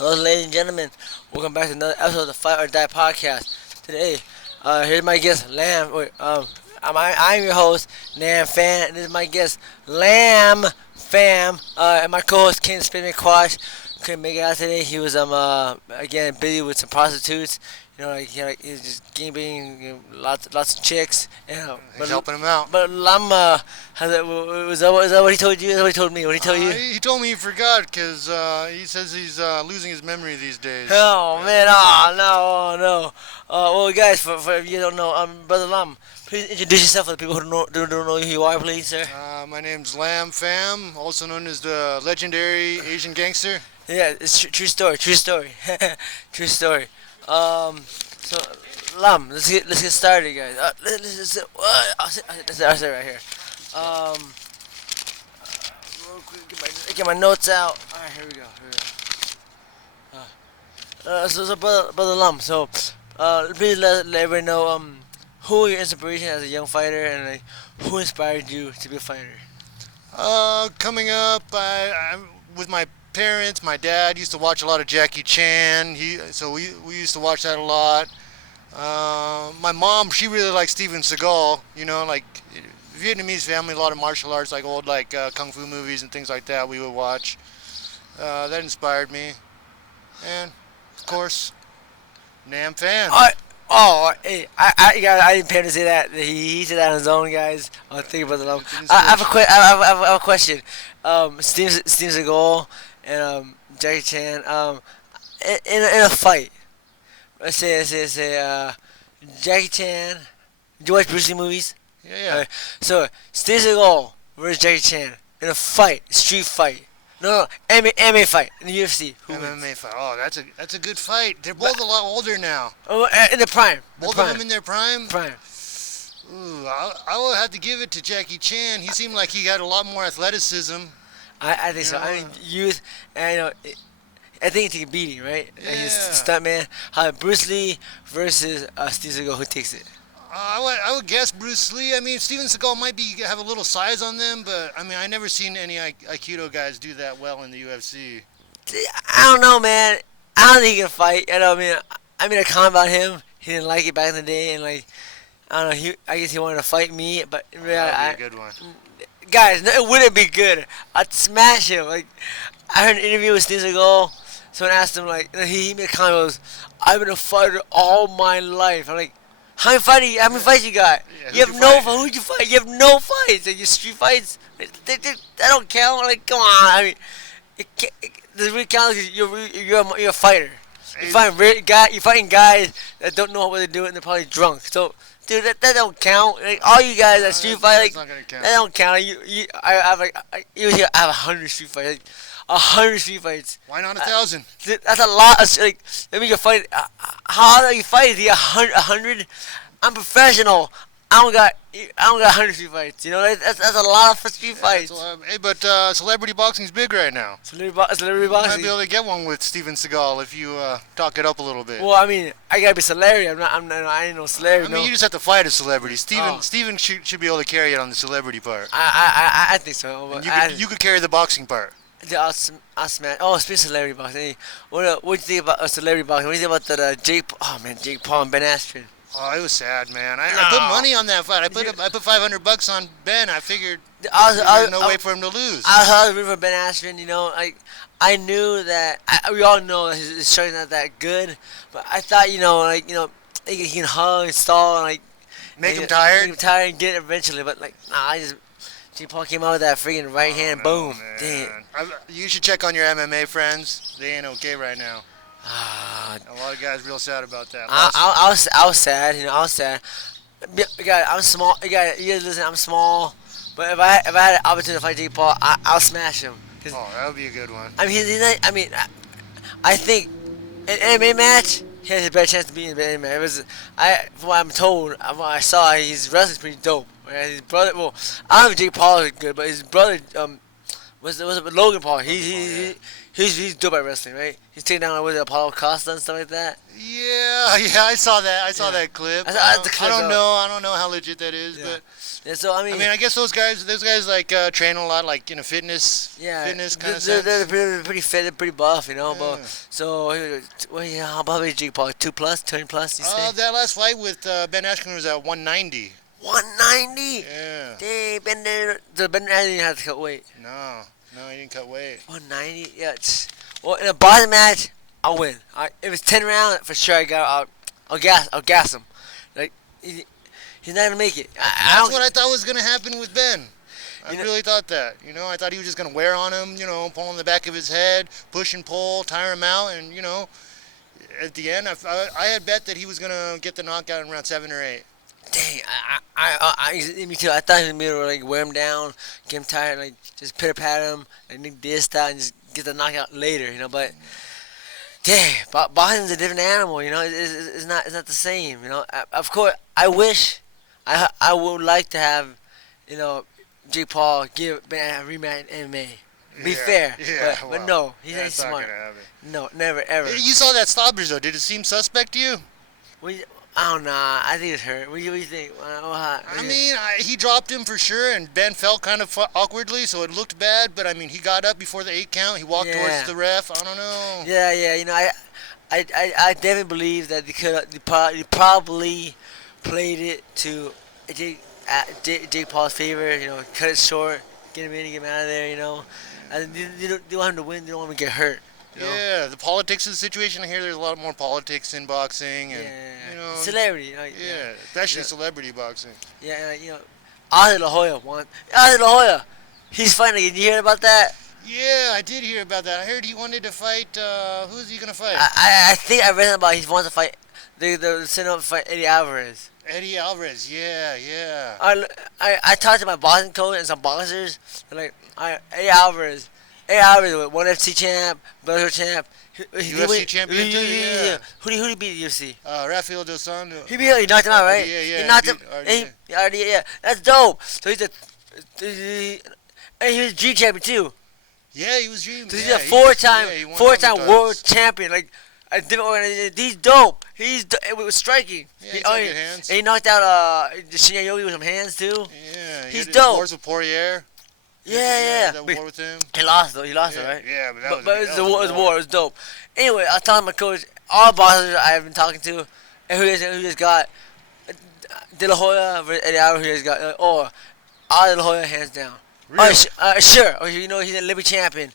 Hello, ladies and gentlemen. Welcome back to another episode of the Fight or Die podcast. Today, here's my guest, Lam. I'm your host, Lam Pham, and this is my guest, Lam Pham, and my co-host, Ken Spin Quash. Couldn't make it out today. He was again busy with some prostitutes. He's just being lots of chicks. He's helping him out. But Lam, is that what he told you? Is that what he told me? What he told you? He told me he forgot because he says he's losing his memory these days. Oh man! Oh no! Well, guys, for if you don't know, Brother Lam, please introduce yourself for the people who don't know who you are, please, sir. My name's Lam Pham, also known as the legendary Asian gangster. Yeah, it's true story. True story. True story. So Lam, let's get started, guys. I'll sit right here. Real quick, get my notes out. All right, here we go. So brother Lam, please let everybody know who your inspiration as a young fighter and like who inspired you to be a fighter. Coming up, I'm with my parents. My dad used to watch a lot of Jackie Chan. So we used to watch that a lot. My mom, she really liked Steven Seagal. You know, like Vietnamese family, a lot of martial arts, like old kung fu movies and things like that. We would watch. That inspired me, and of course, Lam Pham. Hey, I didn't pay him to say that. He said that on his own, guys. Think about it. I have a question. Steven Seagal and Jackie Chan. In a fight, let's say Jackie Chan. Did you watch Bruce Lee movies? Yeah. So Steven Seagal versus Jackie Chan in a fight, street fight. No, MMA fight in the UFC. MMA fight. Oh, that's a good fight. They're both a lot older now. Oh, in the prime. Both of them in their prime. Prime. Ooh, I will have to give it to Jackie Chan. He seemed like he got a lot more athleticism. I think so. I mean, youth, and I think he can beat him, right? Yeah. He's a stuntman. How Bruce Lee versus Steven Seagal, who takes it? I would guess Bruce Lee. I mean, Steven Seagal might have a little size on them, but I mean, I never seen any Aikido guys do that well in the UFC. I don't know, man. I don't think he can fight. I mean, a comment about him. He didn't like it back in the day, and like, I don't know. I guess he wanted to fight me, but in reality, That'd be a good one. Guys, no, it wouldn't be good. I'd smash him. Like, I heard an interview with Steven Seagal. Someone asked him, like, he made a comment. Goes, "I've been a fighter all my life." I'm like, How many fights you got? Yeah, you have no fight. Who'd you fight? You have no fights. Like your street fights, that don't count. Like, come on. I mean, does it really count? Cause you're a fighter. You're fighting guys that don't know what they're doing. And they're probably drunk. So, dude, that don't count. Like, all you guys that street fight, like, that don't count. I have 100 street fights. Like, 100 street fights. Why not 1,000? That's a lot. Let me get fight. How are you fighting? You 100? I'm professional. I don't got 100 street fights. You know, that's a lot of street fights. Hey, but celebrity boxing's big right now. Celebrity You might boxing. be able to get one with Steven Seagal if you talk it up a little bit. Well, I mean, I gotta be celebrity. I ain't no celebrity. I mean, you just have to fight a celebrity. Oh. Steven should be able to carry it on the celebrity part. I think so. And you could carry the boxing part. I'll smash. Oh, speaking of celebrity boxing, hey, what do you think about celebrity boxing? What do you think about that Jake Paul and Ben Askren? Oh, it was sad, man. I put money on that fight. I put $500 on Ben. I figured there's no way for him to lose. I was rooting for Ben Askren. You know, like I knew that we all know that his strike's not that good, but I thought he can hug and stall and like Make him tired and get it eventually. But like, nah, Jake Paul came out with that freaking right hand, boom. Damn. You should check on your MMA friends. They ain't okay right now. A lot of guys real sad about that. I was sad. I was sad. I'm small. You guys listen. I'm small, but if I had an opportunity to fight Jake Paul, I'll smash him. That would be a good one. I mean, I think an MMA match, he has a better chance to beat an MMA match. From what I'm told, from what I saw, his wrestling's pretty dope. His brother, I don't know if Jake Paul is good, but his brother, was it Logan Paul? He's dope at wrestling, right? He's taking down with Apollo Costa and stuff like that. Yeah, yeah, I saw that. I saw Yeah. that clip. I saw the clip, I don't though. know. I don't know how legit that is, Yeah. but Yeah, so I I mean, I guess those guys like train a lot, like fitness, yeah, fitness kind of they're, sense. they're pretty fit, they're pretty buff, you know. Yeah. But so, well, yeah, how about Jake Paul? 2+, 20+, you say? That last fight with Ben Askren was at 190. 190. Yeah. Dang, Ben didn't have to cut weight. No, he didn't cut weight. 190. Yeah. Well, in a boxing match, I'll win. If it's 10 rounds, for sure I'll gas him. Like he's not gonna make it. That's what I thought was gonna happen with Ben. I You know- really thought that. I thought he was just gonna wear on him. Pull on the back of his head, push and pull, tire him out, and at the end, I had bet that he was gonna get the knockout in round 7 or 8. Dang, me too. I thought he was gonna be able to like wear him down, get him tired, like just pitter pat him, like Nick Diaz style, and just get the knockout later, But dang, boxing's a different animal, It's not the same, Of course, I wish, I would like to have, Jake Paul give Ben a rematch in MMA. Be fair, but no, he's not that's not smart. gonna happen. No, never ever. You saw that stoppage though. Did it seem suspect to you? I don't know. I think it's hurt. What do you think? I mean, he dropped him for sure, and Ben fell kind of awkwardly, so it looked bad. But I mean, he got up before the 8 count. He walked towards the ref. I don't know. Yeah. I definitely believe that they probably played it to Jake Paul's favor. Cut it short, get him in, get him out of there. And they don't want him to win. They don't want him to get hurt. Yeah, the politics of the situation. I hear there's a lot more politics in boxing, and celebrity. Especially celebrity boxing. Yeah, Ozzy La Hoya won. Ozzy La Hoya, he's fighting. Did you hear about that? Yeah, I did hear about that. I heard he wanted to fight. Who's he gonna fight? I think I read about he wants to fight. They're setting up to fight Eddie Alvarez. Eddie Alvarez, yeah. I talked to my boxing coach and some boxers. They're like, Eddie Alvarez, one FC champ, Bellator champ. UFC champion too, yeah. Who did he beat at UFC? Rafael Dos Santos. He knocked him out, right? Yeah. He knocked him. RDA. Yeah. That's dope. So he was G champion too. Yeah, he was G. So he's a four-time world champion. Like a different organization. He's dope. It was striking. Yeah, he's got good hands. And he knocked out Shinya Yogi with some hands too. Yeah, he's dope. Wars with Poirier. Yeah. That war with him. He lost though. He lost it, right? Yeah, but it was a war. It was dope. Anyway, I was telling my coach, all boxers I have been talking to, and who just got De La Hoya versus Eddie Alvarez, who just got De La Hoya hands down. Really? Sure. He's a Libby champion.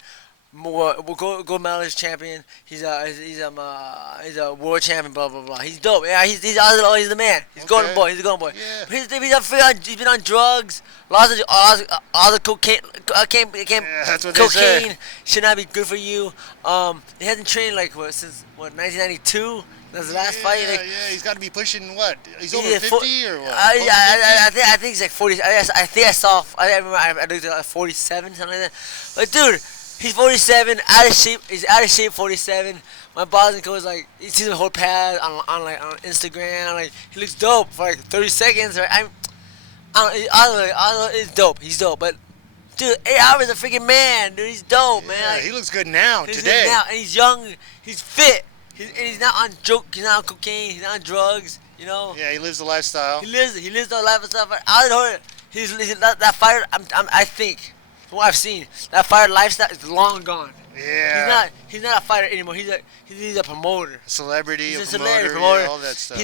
Gold medalist champion. He's a world champion. Blah blah blah. He's dope. Yeah, he's the man. He's golden boy. He's a golden boy. Yeah. He's been on drugs. Lots of cocaine. That's what they say. Cocaine should not be good for you. He hasn't trained since 1992. That's the last fight. Yeah, he's got to be pushing what? He's over Yeah, 50 or what? I think he's like 40. I think I saw. I remember I looked at 47, something like that. But dude, he's 47, out of shape. He's out of shape. 47. My boxing coach he sees him hold pad on Instagram. Like he looks dope for 30 seconds. Right? It's dope. He's dope. But dude, 8 hours a freaking man. Dude, he's dope, man. He looks good now. He's Today. good now, and he's young. He's fit. He's not on He's not on cocaine. He's not on drugs. Yeah, he lives the lifestyle. He lives the life of stuff. He's that fighter. I think, from what I've seen, that fighter lifestyle is long gone. Yeah. He's not a fighter anymore. He's a promoter. A celebrity, He's a celebrity promoter, yeah, all that stuff.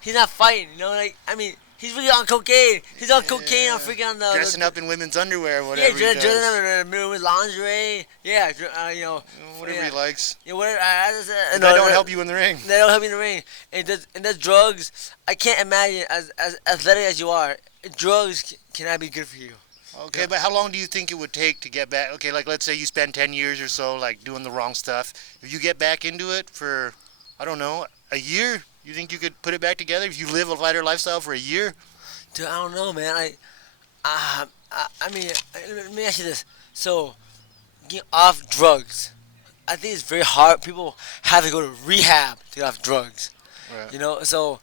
He's not fighting. He's really on cocaine. He's on cocaine. On freaking on the dressing up in women's underwear, whatever. Yeah, dressing up in with lingerie. Yeah, whatever he likes. Yeah, whatever. They don't help you in the ring. They don't help you in the ring. And that's drugs. I can't imagine as athletic as you are. Drugs cannot be good for you. Okay, but how long do you think it would take to get back? Okay, let's say you spend 10 years or so doing the wrong stuff. If you get back into it for, I don't know, a year, you think you could put it back together if you live a fighter lifestyle for a year? Dude, I don't know, man. I mean, let me ask you this. So, getting off drugs, I think it's very hard. People have to go to rehab to get off drugs. Right. So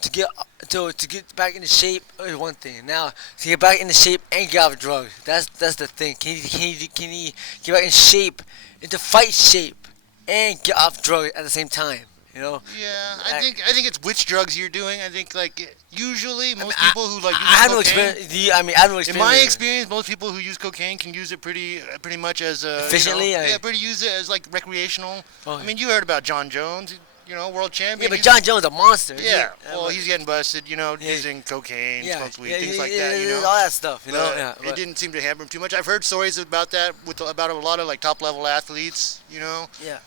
to get back into shape is one thing. Now to get back into shape and get off drugs, that's the thing. Can he get back in shape into fight shape and get off drugs at the same time. You know. Yeah, I think it's which drugs you're doing. I think like usually most I people who like use I have no cocaine. experience. I mean, I have no In experience. my with it. experience, most people who use cocaine can use it pretty much as Efficiently, pretty use it as like recreational. Oh, I mean, you heard about John Jones, world champion. yeah, but He's- John Jones is a monster. Yeah, but- well, he's getting busted, Yeah. using cocaine, yeah, smokes weed, yeah, things yeah, like yeah, that, yeah, all that stuff. You know. But Yeah, it but- didn't seem to hamper him too much. I've heard stories about that about a lot of like top level athletes, Yeah.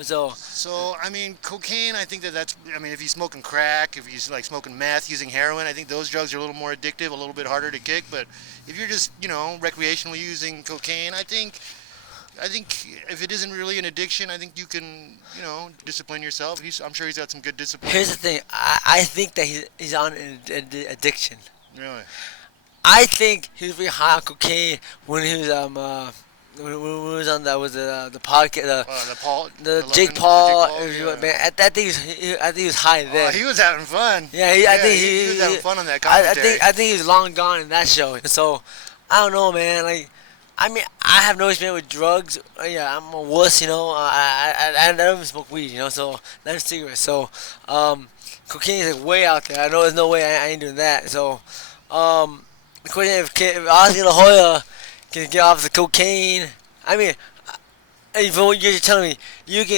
So So I mean, cocaine. I think that's. I mean, if he's smoking crack, if he's like smoking meth, using heroin, I think those drugs are a little more addictive, a little bit harder to kick. But if you're just recreationally using cocaine, I think if it isn't really an addiction, I think you can discipline yourself. I'm sure he's got some good discipline. here's the thing. I think that he's on an addiction. Really? I think he was really high on cocaine when he was when he was on the podcast the Jake Paul. Man, I think he was high then. He was having fun. Yeah, I think he was having fun on that I commentary. think he's long gone in that show. So I don't know, man. Like, I mean, I have no experience with drugs. Yeah, I'm a wuss, I don't even smoke weed, so not a cigarette. So cocaine is like way out there. I know there's no way I ain't doing that. So the question if Ozzy La Hoya can get off the cocaine. I mean, from what you're telling me,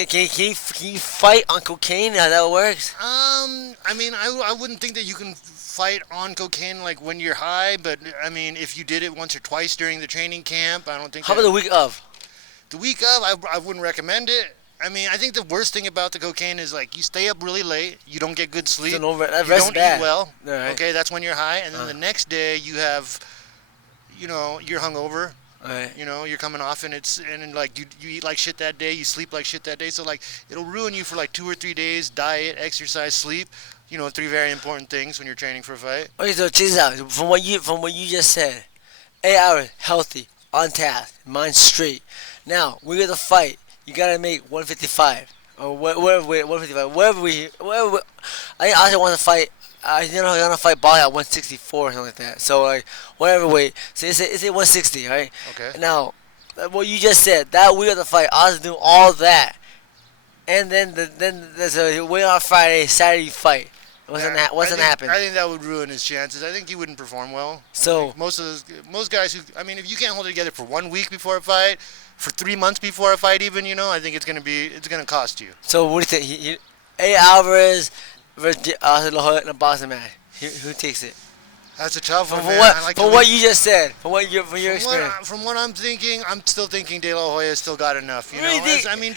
can he fight on cocaine? How that works? I mean, I wouldn't think that you can fight on cocaine like when you're high, but I mean, if you did it once or twice during the training camp, I don't think. How about the week of? The week of, I wouldn't recommend it. I mean, I think the worst thing about the cocaine is like you stay up really late, you don't get good sleep, So you rest don't eat well. Right. Okay, that's when you're high, and then the next day you have, you're hungover. Right. You're coming off, and like you eat like shit that day, you sleep like shit that day, so like it'll ruin you for like 2 or 3 days. Diet, exercise, sleep. 3 very important things when you're training for a fight. Okay, so check this out. From what you just said, 8 hours healthy, on task, mind straight. Now we got to fight. You gotta make 155 or whatever. 155. Wherever. I think Ozzy wants to fight. He's gonna fight Ball at 164 or something like that. So like whatever weight. So it's 160, right? Okay. Now, what you just said, that we got to fight. Ozzy doing all that, and then there's a wait on Friday, Saturday fight. What's gonna happen? I think that would ruin his chances. I think he wouldn't perform well. So Most guys who, I mean, if you can't hold it together for 1 week before a fight, for 3 months before a fight, even, I think it's gonna cost you. So what do you think? Eddie Alvarez versus La Hoya in a boxing match. Who takes it? That's a tough one, From man. what you just said, from your experience. From what I'm thinking, I'm still thinking De La Hoya still got enough. Really think- I mean,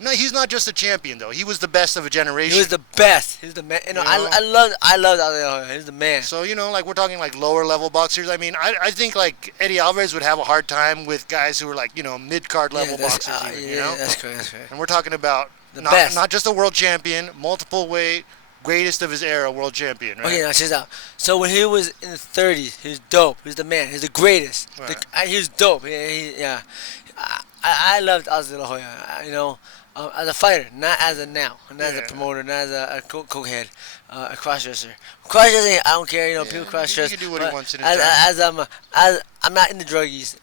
no, he's not just a champion though. He was the best of a generation. He was the best. He was the man. I loved Ozzy La Hoya. He was the man. So like we're talking like lower level boxers. I mean, I think like Eddie Alvarez would have a hard time with guys who are like mid card level boxers. That's correct. And we're talking about best. not just a world champion, multiple weight, greatest of his era, world champion. Right? Okay, now check this out. So when he was in his 30s, he was dope. He was the man. He was the greatest. Right. He was dope. Yeah. I loved Ozzy La Hoya. As a fighter, not as a now, not as a promoter, not as a cokehead, a crossdresser. Crossdressing, I don't care. People crossdress. He can do what he wants in his time. As I'm not in the druggies.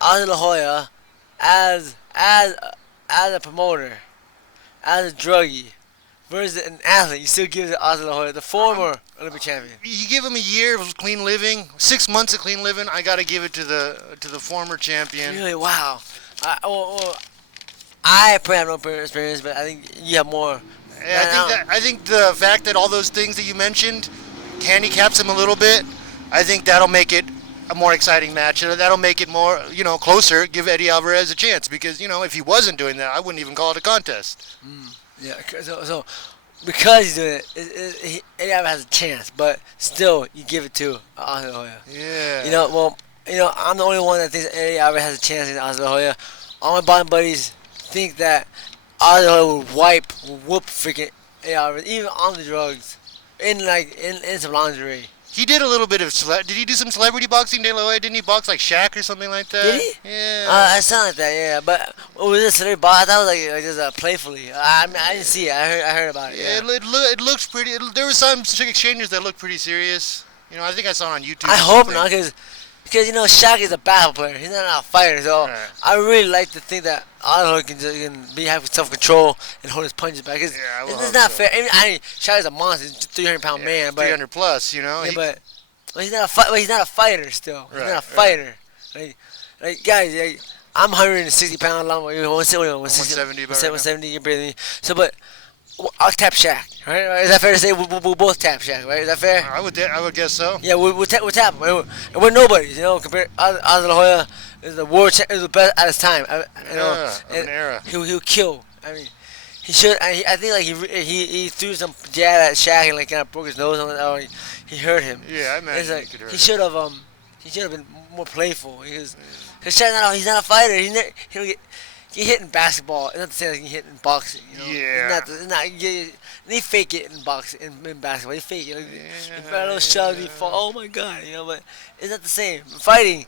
Ozzy La Hoya, as a promoter, as a druggie, versus an athlete, you still give it to Ozzy La Hoya, the former Olympic champion. You give him a year of clean living, 6 months of clean living. I got to give it to the former champion. Really, wow. I probably have no experience, but I think you have more. I think the fact that all those things that you mentioned handicaps him a little bit. I think that'll make it a more exciting match. That'll make it more, closer. Give Eddie Alvarez a chance because if he wasn't doing that, I wouldn't even call it a contest. Yeah, so because he's doing it, Eddie Alvarez has a chance, but still, you give it to Ozzy La Hoya. Yeah. I'm the only one that thinks Eddie Alvarez has a chance in Ozzy La Hoya. All my boxing buddies think that Ozzy La Hoya would whoop freaking Eddie Alvarez, even on the drugs, in some lingerie. He did a little bit of did he do some celebrity boxing, De La Hoya? Didn't he box like Shaq or something like that? Did he? Yeah. It sounded like that, yeah. But was it celebrity box? I thought it was like just playfully. I didn't see it. I heard about it. Yeah, it looks pretty. There were some exchanges that looked pretty serious. I think I saw it on YouTube. I hope not, because Because Shaq is a basketball player. He's not a fighter. So Right. I really like to think that Oliver can be have self control and hold his punches back. It's, Yeah, I will it's hope not so. fair. I mean, Shaq is a monster. He's a 300-pound Yeah, man, but 300 plus, you know. yeah, He- but he's not a fight. But he's not a fighter still. He's Right, not a right. fighter. Like guys, I'm 160 pounds long. 160, 170, about right now. 170. You're bigger than me. So, but I'll tap Shaq. Right? Is that fair to say? We'll both tap Shaq. Right? Is that fair? I would guess so. Yeah, we'll tap him. And we're nobodies, Compared Oz De La Hoya is the is the best at his time. Yeah, of an era. He'll kill. I mean, he should. I think like he threw some jab at Shaq and like kind of broke his nose or he hurt him. Yeah, I It's imagine like he could hurt he him. should have been more playful. Because Shaq he's not a fighter. He'll get hit in basketball. It's not the same as getting hit in boxing. Yeah. It's not. They fake it in boxing in basketball. They fake it. Like, Yeah, you got a little shove, you fall. Oh my god, but it's not the same. Fighting,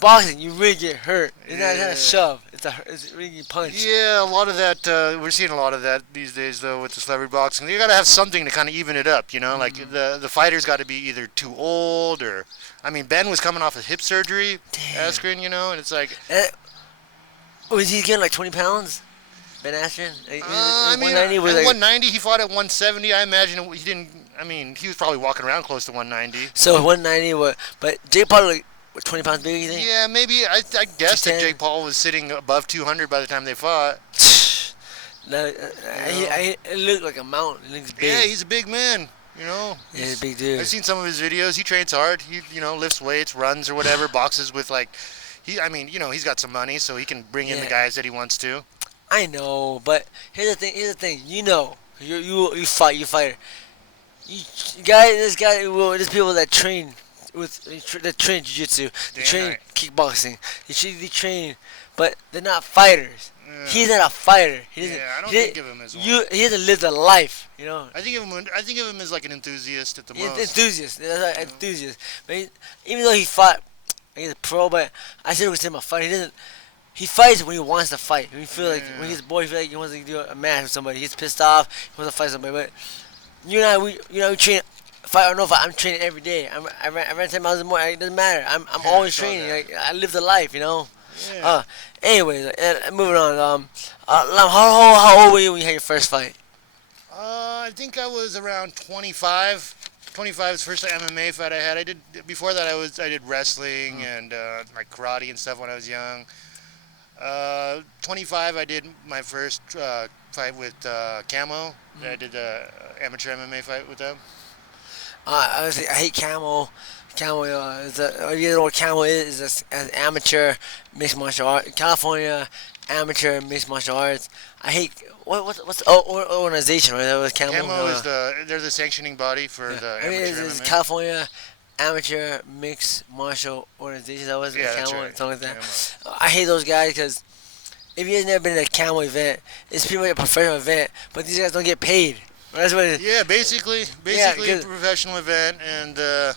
boxing, you really get hurt. It's not Yeah. a shove. It's a really punch. Yeah, a lot of that. We're seeing a lot of that these days, though, with the celebrity boxing. You got to have something to kind of even it up, Like the fighters got to be either too old or, I mean, Ben was coming off of hip surgery, Damn. Askren, and it's like, Was he getting like 20 pounds? Ben Askren? I mean, 190 was at like. 190, he fought at 170. I imagine he didn't. I mean, he was probably walking around close to 190. So 190 was. But Jake Paul like 20 pounds bigger, you think? Yeah, maybe. I guess that 210. Jake Paul was sitting above 200 by the time they fought. No, it looked like a mountain. It looks big. Yeah, he's a big man. Yeah, he's a big dude. I've seen some of his videos. He trains hard. He, lifts weights, runs or whatever, boxes with like, he's got some money, so he can bring in the Yeah. guys that he wants to. I know, but here's the thing. You fighter. There's people that train that train jiu-jitsu, they Damn train right. kickboxing, they train, but they're not fighters. Yeah. He's not a fighter. He doesn't. Yeah, I don't he, think of him as one. He hasn't lived a life. I think of him as like an enthusiast at the He's an most. enthusiast. That's right, enthusiast. But even though he fought, he's a pro, but I still consider him a fighter. He doesn't. He fights when he wants to fight. When he feel like when he's bored, he feel like he wants to do a match with somebody. He's pissed off. He wants to fight somebody. But we train. Fight or no fight, I'm training every day. I ran 10 miles in the morning. It doesn't matter. I'm always saw training. that. Like I live the life, Yeah. Anyways, moving on. Lam, how old were you when you had your first fight? I think I was around 25. 25 was the first MMA fight I had. Before that I did wrestling and like karate and stuff when I was young. 25 I did my first fight with Camo. I did the amateur MMA fight with them. I hate Camel. Camel you know what Camel is an amateur mixed martial art. California amateur mixed martial arts. I hate what's the organization, right? That was Camel. Camo is they're the sanctioning body for the I mean, amateur it's MMA. California amateur mixed martial organization. That was Yeah, that's Camel, right. something like that. Camo. I hate those guys because if you guys never been to a Camel event, it's pretty much a professional event, but these guys don't get paid. That's what it is. Yeah, basically Yeah, a 'cause- professional event, and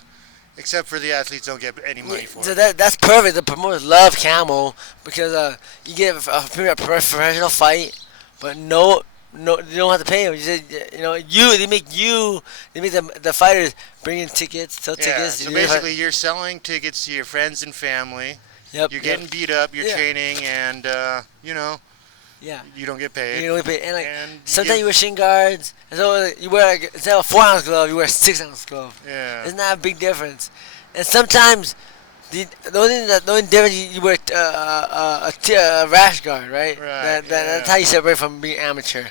except for the athletes don't get any money for So it. that's perfect. The promoters love Camel because you get a pretty much professional fight, but no, you don't have to pay them. They make the fighters bring in tickets, sell Yeah, tickets. so basically you're selling tickets to your friends and family. Yep, You're getting beat up. You're Yeah. training, and yeah. you don't get paid. You only pay, and like And sometimes you wear shin guards, and so you wear instead of a 4-ounce glove, you wear a 6-ounce glove. Yeah. It's not a big difference, and sometimes the only difference you wear a rash guard, right? Right, That's yeah. how you separate from being amateur.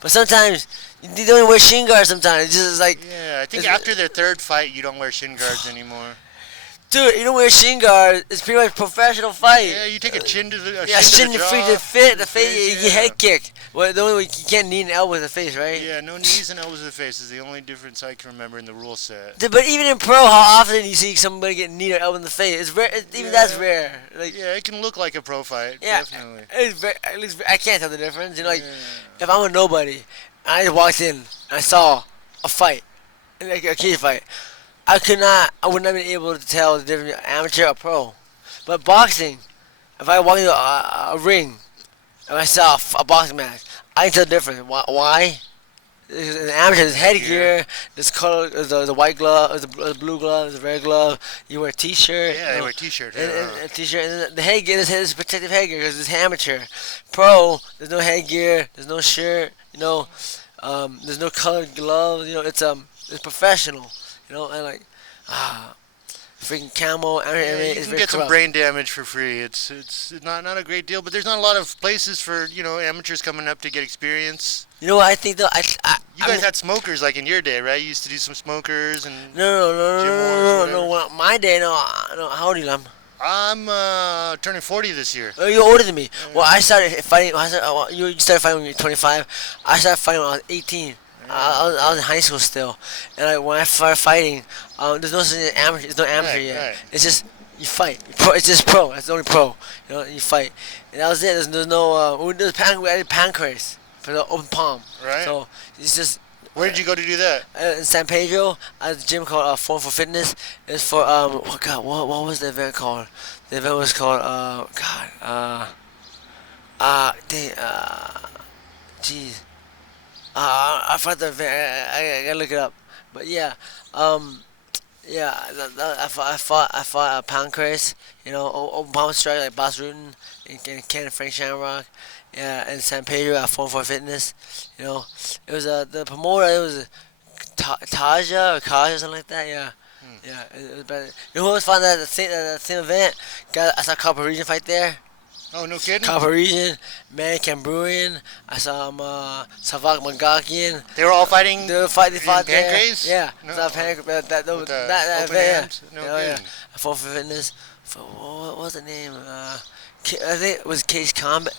But sometimes you don't even wear shin guards. Sometimes it's just like, Yeah, I think It's- after their third fight, you don't wear shin guards anymore. dude, you don't wear shin guards. It's pretty much a professional fight. Yeah, you take a chin to the Yeah, shin to jaw, free the fit, the face, face, you get yeah. head kick. Well, the only way you can't knee and elbow in the face, right? Yeah, no knees and elbows to the face is the only difference I can remember in the rule set. But even in pro, how often you see somebody get knee or elbow in the face? It's rare. Even that's Yeah. rare. Like, Yeah, it can look like a pro fight, yeah, definitely. it's very, at least I can't tell the difference. Like, Yeah. if I'm a nobody, and I just walked in, and I saw a fight, like a cage fight, I would not have been able to tell the difference between amateur or pro. But boxing, if I walk into a ring, and I saw a boxing match, I can tell the difference. Why? In amateur, there's headgear, there's color, the white glove, the blue glove, the red glove. You wear a t-shirt. Yeah, they wear t-shirt. And a t-shirt, and then the headgear is protective headgear because it's amateur. Pro, there's no headgear, there's no shirt, there's no colored gloves. It's professional. And like, ah, freaking camo. You can get some brain damage for free. It's not a great deal, but there's not a lot of places for amateurs coming up to get experience. You know what I think though? You guys had smokers like in your day, right? You used to do some smokers and no. My day, no. How old are you, Lam? I'm turning 40 this year. Oh, you're older than me. Well, I started fighting. You started fighting when you were 25. I started fighting when I was 18. I was in high school still, and when I started fighting, there's no such amateur. There's no amateur yet. Right. It's just you fight. It's just pro. That's the only pro. You fight, and that was it. There's no. We did pancrase for the open palm. Right. So it's just. Where did you go to do that? In San Pedro, at a gym called Form for Fitness. It's for what was the event called? The event was called jeez. I forgot the event. I gotta look it up. But yeah, I fought Pancrase. Open palm strike like Boss Rutan and Ken and Frank Shamrock. Yeah, in San Pedro at Form for Fitness. It was the promoter. It was Taja or Kaja or something like that. Yeah. Yeah, it was better. Who was fun at that same event? I saw Copper Region fight there. Oh, no kidding? Copper Region, Man Cambrian. I saw Savak Magakian. They were all fighting. They fought there. Pancrase? Yeah, No. That event. Hands? No Yeah. kidding. I fought for fitness. What was the name? I think it was Cage Combat.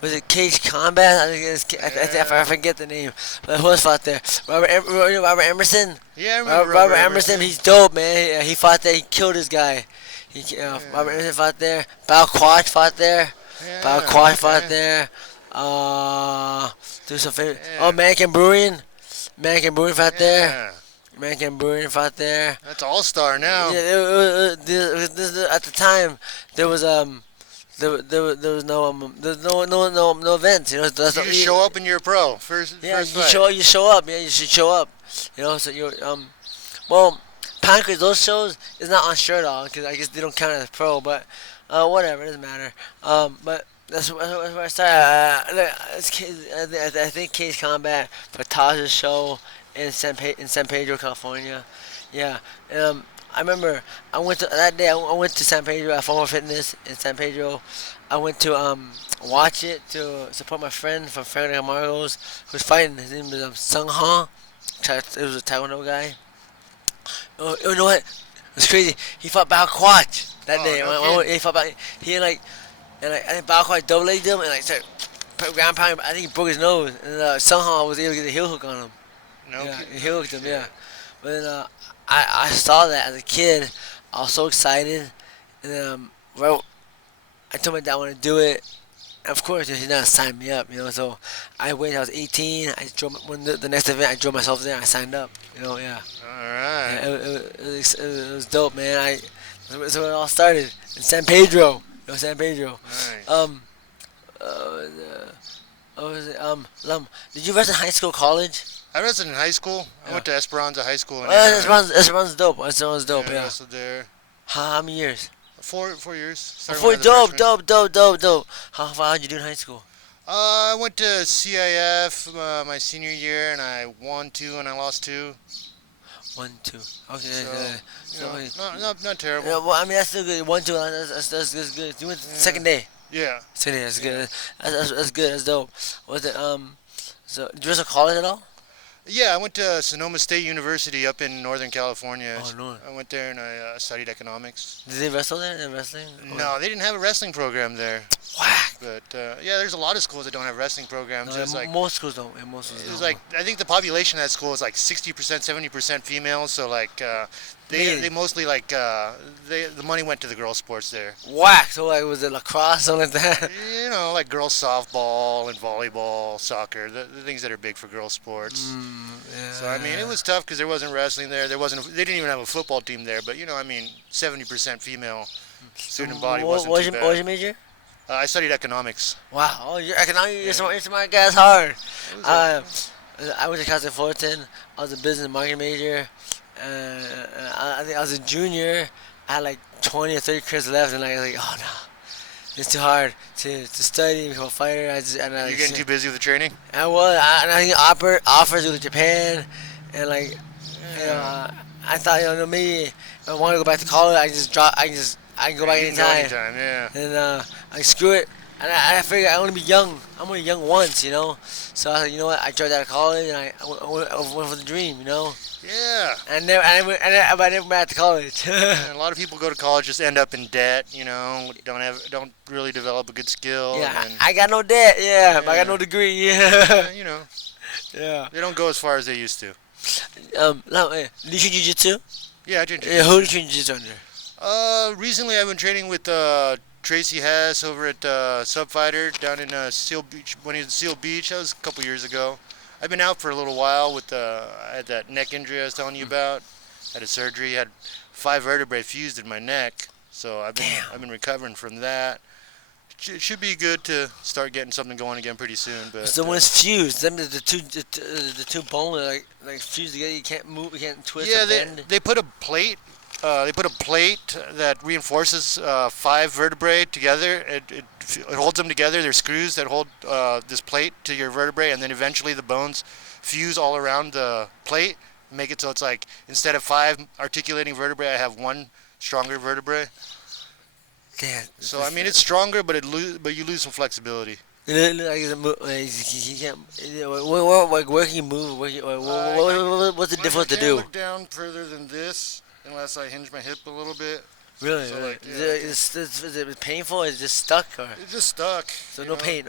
Was it Cage Combat? I think I forget the name. But who else fought there? Robert Emerson. Yeah, I remember Robert Emerson. He's dope, man. He fought there. He killed this guy. Robert Emerson fought there. Bao Quach fought there. Bao Quach fought there. Do some favorite. Oh, Man Cambrian. Man Cambrian fought there. Man Cambrian fought there. That's all-star now. Yeah, at the time there was there was no events. You just show up and you're a pro. First you fight. show up. Yeah, you should show up. So you're well, Pancrase, those shows is not on Sherdog because I guess they don't count as pro, but whatever, it doesn't matter. But that's where I started. I think Case Combat for Taj's show in San Pedro, California. Yeah. I remember I went to San Pedro at Former Fitness in San Pedro. I went to watch it to support my friend from Franklin Camargo's who's fighting. His name is Sung Ha. It was a Taekwondo guy. You know what? It was crazy. He fought Bao Quach that day. He fought I think Bao Quach double legged him and started ground pounding. I think he broke his nose and Sung Ha was able to get a heel hook on him. He heel hooked him. Yeah, but then I saw that as a kid. I was so excited, and then I told my dad I want to do it. And of course, he's not gonna sign me up, So I waited. I was 18. I drove the next event. I drove myself there. I signed up. Yeah. All right. Yeah, it was dope, man. That's where it all started in San Pedro. San Pedro. Nice. Lam, did you wrestle in high school, college? I wrestled in high school. I went to Esperanza High School. Esperanza's dope. Yeah. I wrestled there. How many years? 4 years. Dope. How'd you do in high school? I went to CIF my senior year, and I won 2 and I lost 2. 1, 2. Okay. Not terrible. Yeah, well, I mean that's still good. 1, 2. That's good. You went second day. Yeah. Second day. That's good. That's good. That's dope. Was it So did you wrestle college at all? Yeah, I went to Sonoma State University up in Northern California. Oh, no. I went there and I studied economics. Did they wrestle there? Wrestling? No, they didn't have a wrestling program there. Whack. But yeah, there's a lot of schools that don't have wrestling programs. No, most schools don't. Most schools don't. Like I think the population of that school is like 60%, 70% females. So they mostly the money went to the girls' sports there. Whack. So was it lacrosse, something like that? Like girls softball and volleyball, soccer, the things that are big for girls' sports. Yeah. So I mean, it was tough because there wasn't wrestling there. They didn't even have a football team there. But 70% female student body wasn't too bad. What was your major? I studied economics. Wow. Oh, you're economics. You're smart guys. Hard. I went to Cosmopolitan. I was a business marketing major. I think I was a junior. I had like 20 or 30 credits left, and I was like, oh no, it's too hard to study become a fighter. You're getting too busy with the training. And I think offers with Japan, and like you know, Yeah. I thought maybe if I want to go back to college, I can go back You can go anytime, anytime. Yeah. and I screw it. And I figured I want to be young. I'm only young once, So I was like, you know what? I dropped out of college and I went for the dream. Yeah. And I never went back to college. And a lot of people go to college just end up in debt. Don't really develop a good skill. Yeah, And I got no debt. Yeah, but I got Yeah. no degree. yeah, Yeah. they don't go as far as they used to. Now, do you train jiu-jitsu? Yeah, I did. Yeah, who do you train jiu-jitsu under? Recently I've been training with Tracy Hess over at Subfighter down in Seal Beach. When he was at Seal Beach, that was a couple years ago. I've been out for a little while with I had that neck injury I was telling you about. Had a surgery, had 5 vertebrae fused in my neck, so I've been recovering from that. It should be good to start getting something going again pretty soon. But So when it's fused, then the two bones are like fused together. You can't move, you can't twist yeah, or bend. they put a plate. They put a plate that reinforces 5 vertebrae together. It holds them together. There's screws that hold this plate to your vertebrae, and then eventually the bones fuse all around the plate. Make it so it's like instead of 5 articulating vertebrae, I have 1 stronger vertebrae. Damn. So I mean, it's stronger, but you lose some flexibility. It look like he can't. Where can you move? What's the difference to I can't do? look down further than this unless I hinge my hip a little bit. Really? So, Really? like, yeah, Is it painful? Is it just stuck? Or It's just stuck. so you no know. pain?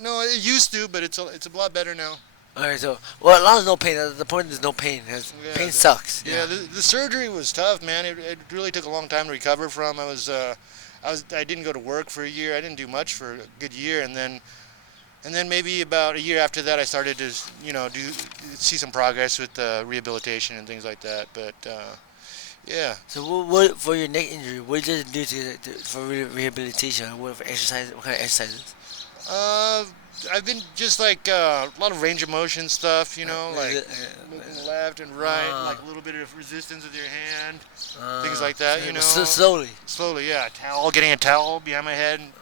No, it used to, but it's a lot better now. All right. So well, as long as no pain. The point is no pain. 'Cause Yeah, pain sucks. Yeah, the surgery was tough, man. It really took a long time to recover from. I didn't go to work for a year. I didn't do much for a good year, and then maybe about a year after that, I started to see some progress with rehabilitation and things like that. But yeah. So what for your neck injury? What did you do for rehabilitation? What for exercise? What kind of exercises? Uh, I've been just like a lot of range of motion stuff, like moving left and right, like a little bit of resistance with your hand, things like that, Slowly. Slowly, yeah. Getting a towel behind my head and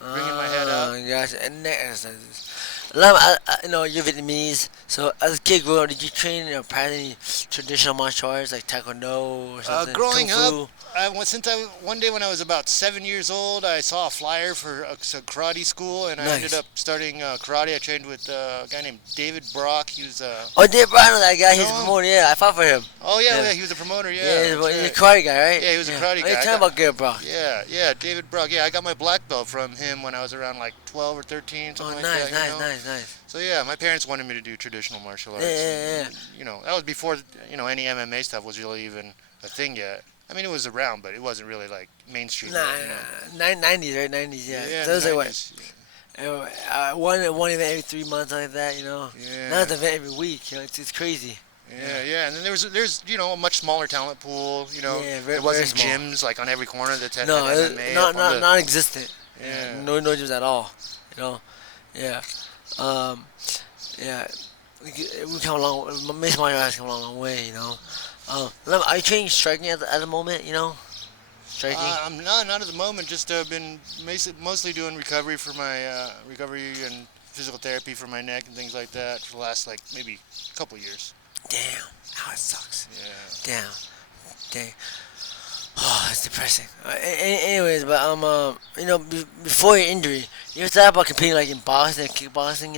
bringing my head up. Gotcha. And neck exercises. You're Vietnamese. So as a kid growing up, did you train or practice any traditional martial arts like Taekwondo or something? Growing Kung Fu? up, one day when I was about 7 years old, I saw a flyer for a karate school, and I Nice. ended up starting karate. I trained with a guy named David Brock. He was Oh, Dave Brown, that guy. He's a know him? promoter. Yeah, I fought for him. yeah, he was a promoter. Yeah, Yeah, that's he's a right. karate guy, right? Yeah, he was a karate Oh, guy. you're talking about Dave Brown. Yeah, David Brock. Yeah, I got my black belt from him when I was around like 12 or 13, Oh, something nice, like that. nice. So yeah, my parents wanted me to do traditional martial arts. Yeah. And, that was before any MMA stuff was really even a thing yet. I mean, it was around, but it wasn't really like mainstream. Nah, yet, 90s, right? 90s, yeah. Yeah, So it was like what? 90s, One event every 3 months, like that, Yeah. Not an event every week, it's crazy. Yeah, and then there's a much smaller talent pool. Yeah, there wasn't gyms like on every corner that had No, MMA. up on the- non-existent. Yeah. No gyms at all. Yeah. Yeah. We come along. Makes my eyes come a long way. Are you training striking at the moment? Striking. I'm not at the moment. Just been mostly doing recovery for my recovery and physical therapy for my neck and things like that for the last like maybe couple years. Damn. How it sucks. Yeah. Dang. Oh, it's depressing. Anyways, but before your injury, you ever thought about competing like in boxing and kickboxing?